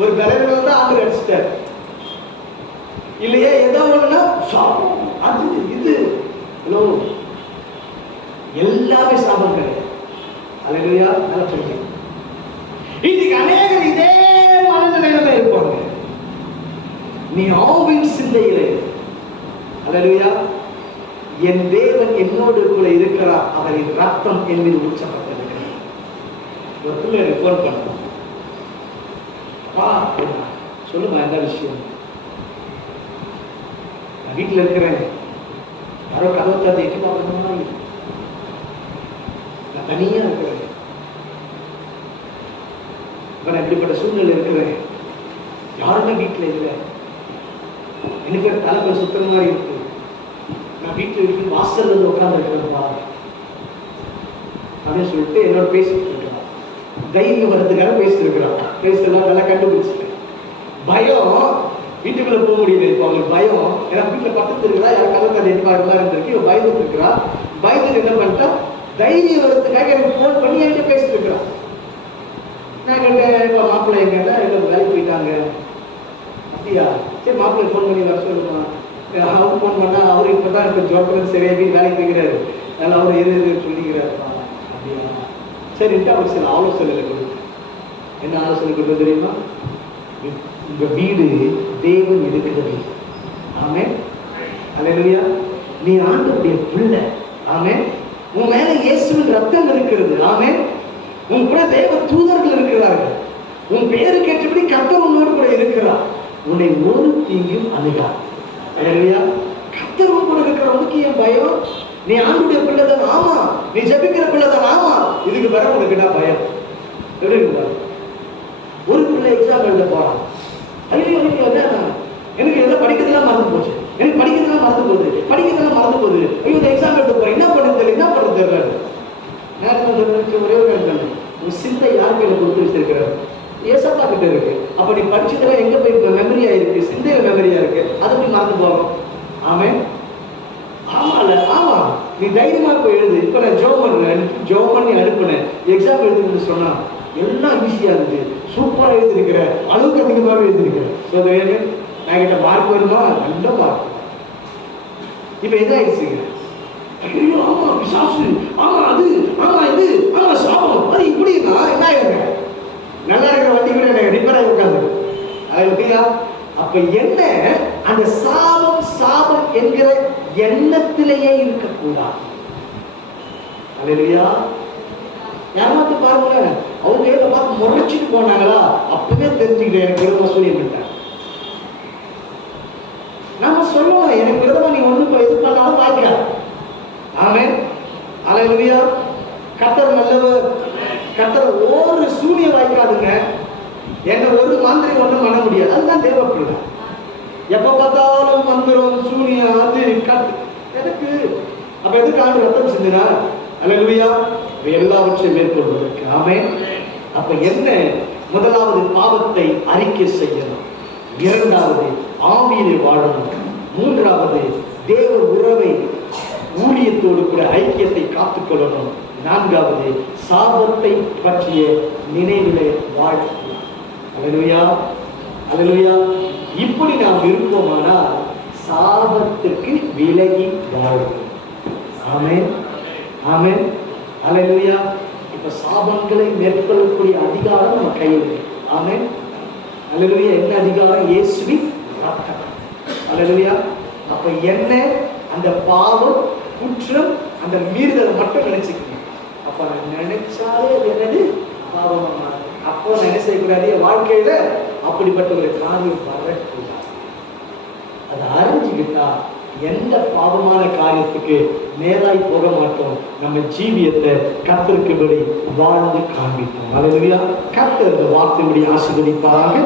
ஒரு பலவீனம் வந்து ஆண்டவர் அடிச்சிட்டார். இல்லையே ஏதோ ஒண்ணுன்னா சாபம், அது இது எல்லாமே சாபம் கிடையாது. அல்லேலூயா. நல்லா சொல்லுங்க. இன்னைக்கு அநேகர் இதே மனநிலையில இருப்பாங்க. நீ ஆவின் சிந்தையிலே, அல்லேலூயா, என் தேவன் என்னோடு கூட இருக்கிறார், அவரின் ரத்தம் என் மீது ஊற்றப்பட்டிருக்கிறது. ஒரு பிள்ளை ஃபோன் பண்ண, சொல்லுமா என்ன விஷயம்? நான் வீட்டில் இருக்கிறேன், யாரோ கதவை எட்டி பார்க்கணும்னா நான் தனியா இருக்கிறேன், நான் இப்படிப்பட்ட சூழ்நிலை இருக்கிறேன், யாருமே வீட்டில் இல்லை, எனக்கு தலைப்பை சுத்தற மாதிரி இருக்கு, நான் வீட்டில் இருக்கு வாசல்ல இருந்து உட்கார்ந்து இருக்கிறேன் அப்படின்னு சொல்லிட்டு என்னோட பேசிட்டு இருக்கலாம். தைரியம் வர்றதுக்காக பேசிருக்கிறான். பேசுறதுலாம் நல்லா கண்டுபிடிச்சிட்டேன். பயம் வீட்டுக்குள்ள போக முடியல. இப்போ அவங்களுக்கு பயம். ஏன்னா வீட்டுல பக்கத்து இருக்கிறா, யாருக்காவது அது எதிர்பார்க்க மாதிரி இருந்திருக்கு. இவன் பயந்துட்டு இருக்கிறா. பயந்துட்டு என்ன பண்ணிட்டா, தைரியம் வர்றதுக்காக எனக்கு ஃபோன் பண்ணி என்கிட்ட பேசிட்டு இருக்கிறான். நான் கேட்டேன், இப்போ மாப்பிள்ளை எங்கன்னா இல்லை வேலைக்கு போயிட்டாங்க. அப்படியா, சரி மாப்பிள்ளை ஃபோன் பண்ணி வர சொல்லுமா. அவர் ஃபோன் பண்ணா அவர் இப்பதான் இப்போ ஜோக்கர் சரியா போய் வேலைக்கு போய்க்கிறாரு. அதனால அவர் எது சொல்லிக்கிறாருப்பா. அப்படியா, சரின்ட்டு அவர் சில ஆலோசனைகளை கொடுத்து. என்ன ஆலோசனை கொடுத்து தெரியுமா? உங்க வீடு தேவன் இருக்கிறது. ஆமே, அல்லேலூயா. நீ ஆண்டவருடைய பிள்ளை. ஆமே, உன் மேல இயேசுவின் ரத்தம் இருக்கிறது. ஆமே, உன் கூட தேவ தூதர்கள் இருக்கிறார்கள். உன் பேரு கேட்டபடி கர்த்தர் உன்னோடு கூட இருக்கிறார். உன்னை ஒரு தீங்கும் அணுகாது. அல்லேலூயா. கர்த்தர் கூட இருக்கிறவனுக்கு ஏன் பயம்? நீ ஆண்டுடைய பிள்ளை தான். ஆமா, நீ ஜெபிக்கிற பிள்ளை தான். ஆமா, இதுக்கு வர உனக்கு என்ன பயம்? எப்படி இருந்தா ஒரு பிள்ளை எக்ஸாம் எழுத போறான். ஐயோ எனக்கு எதாவது படிக்கிறதுலாம் மறந்து போச்சு, எனக்கு படிக்கிறதுலாம் மறந்து போகுது. ஐயோ இந்த எக்ஸாம் எழுத போறேன், என்ன பண்ணுறது தெரியல. நேரத்தில் ஒரே ஒரு கணக்கு, உன் சிந்தை யார் கையில கொடுத்து வச்சிருக்கிறார்? ஏசப்பா கிட்ட இருக்கு. அப்ப நீ படிச்சதெல்லாம் எங்க போய் மெமரியா இருக்கு? சிந்தையில மெமரியா இருக்கு. அதை போய் மறந்து போகும். ஆமே, ஆமால, ஆமா, நீ தைரியமா போய் எழுது. இப்ப நான் ஜோம் பண்ணி அனுப்புனேன். எக்ஸாம் எழுதுன்னு சொன்னா எல்லாம் ஈஸியா இருந்துச்சு. சூப்பரா எழுதிருக்கிற, அளவுக்கு அதிகமாக எழுதிருக்கிறேன். நான் கிட்ட மார்க் வருமா? நல்ல மார்க். இப்ப என்ன ஆயிடுச்சுங்க? ஐயோ ஆமா பிசாசு, ஆமா அது, ஆமா இது, ஆமா சாபம், அது இப்படி என்ன ஆயிருங்க? நல்லா இருக்கிற வண்டி கூட எனக்கு ரிப்பேர் ஆகி இருக்காது. அது அப்ப என்ன, அந்த சாபம் என்கிற எண்ணத்திலேயே இருக்கக்கூடாது. அல்லேலூயா. யாராவது பாருங்களேன், அவங்க இதை பார்த்து முறைச்சிட்டு போனாங்களா, அப்பவே தெரிஞ்சுக்கிட்டேன் எனக்கு விரதமா சொல்லிவிட்டேன். நாம சொல்லுவோம், எனக்கு விரதமா நீ ஒண்ணு எது பண்ணாலும் வாய்க்காது. ஆமே, அல்லேலூயா. கர்த்தர் நல்லவர். கர்த்தர் ஒரு சூனியம் வாய்க்காதுங்க. என்ன ஒரு மாந்திரிகம் ஒண்ணும் பண்ண முடியாது. அதுதான் தேவைப்படுது. எப்ப பார்த்தாலும் மந்திரம் சூனியம் அது எதுக்கு? அப்ப எதுக்கு ஆண்டு ரத்தம் செஞ்சுனா? அல்லேலூயா. எல்லாவற்றையும் மேற்கொள்வதற்கு. ஆமே. அப்ப என்ன? முதலாவது பாவத்தை அறிக்கை செய்யணும். இரண்டாவது ஆவியிலே வாழணும். மூன்றாவது தேவ உறவை ஊழியத்தோடு கூட ஐக்கியத்தை காத்துக்கொள்ளணும். நான்காவது சாபத்தை பற்றிய நினைவிலே வாழ்க்கலாம். அல்லேலூயா, அல்லேலூயா. இப்படி நாம் இருப்போமானால் சாபத்துக்கு விலகி வாழ்வோம். ஆமென், ஆமென், அல்லேலூயா. இப்ப சாபங்களை மேற்கொள்ளக்கூடிய அதிகாரம் நம்ம கையில். ஆமென், அல்லேலூயா. என்ன அதிகாரம்? இயேசுவின் ரத்தம். அல்லேலூயா. அப்ப என்ன? அந்த பாவம், குற்றம், அந்த மீறுதலை மட்டும் நினைச்சுக்கணும். அப்ப நினைச்சாலே அது என்னது? பாவமா. அப்போ நினைச்சக்கூடாது வாழ்க்கையில அப்படிப்பட்ட ஒரு காரியம் வரக்கூடாது. அதை அறிஞ்சுக்கிட்டா எந்த பாவமான காரியத்துக்கு நேராய் போக மாட்டோம். நம்ம ஜீவியத்தை கர்த்தருக்குபடி வாழ்ந்து காண்பிப்போம். அல்லேலூயா. கர்த்தர் இந்த வார்த்தையின்படி ஆசீர்வதிப்பாராக.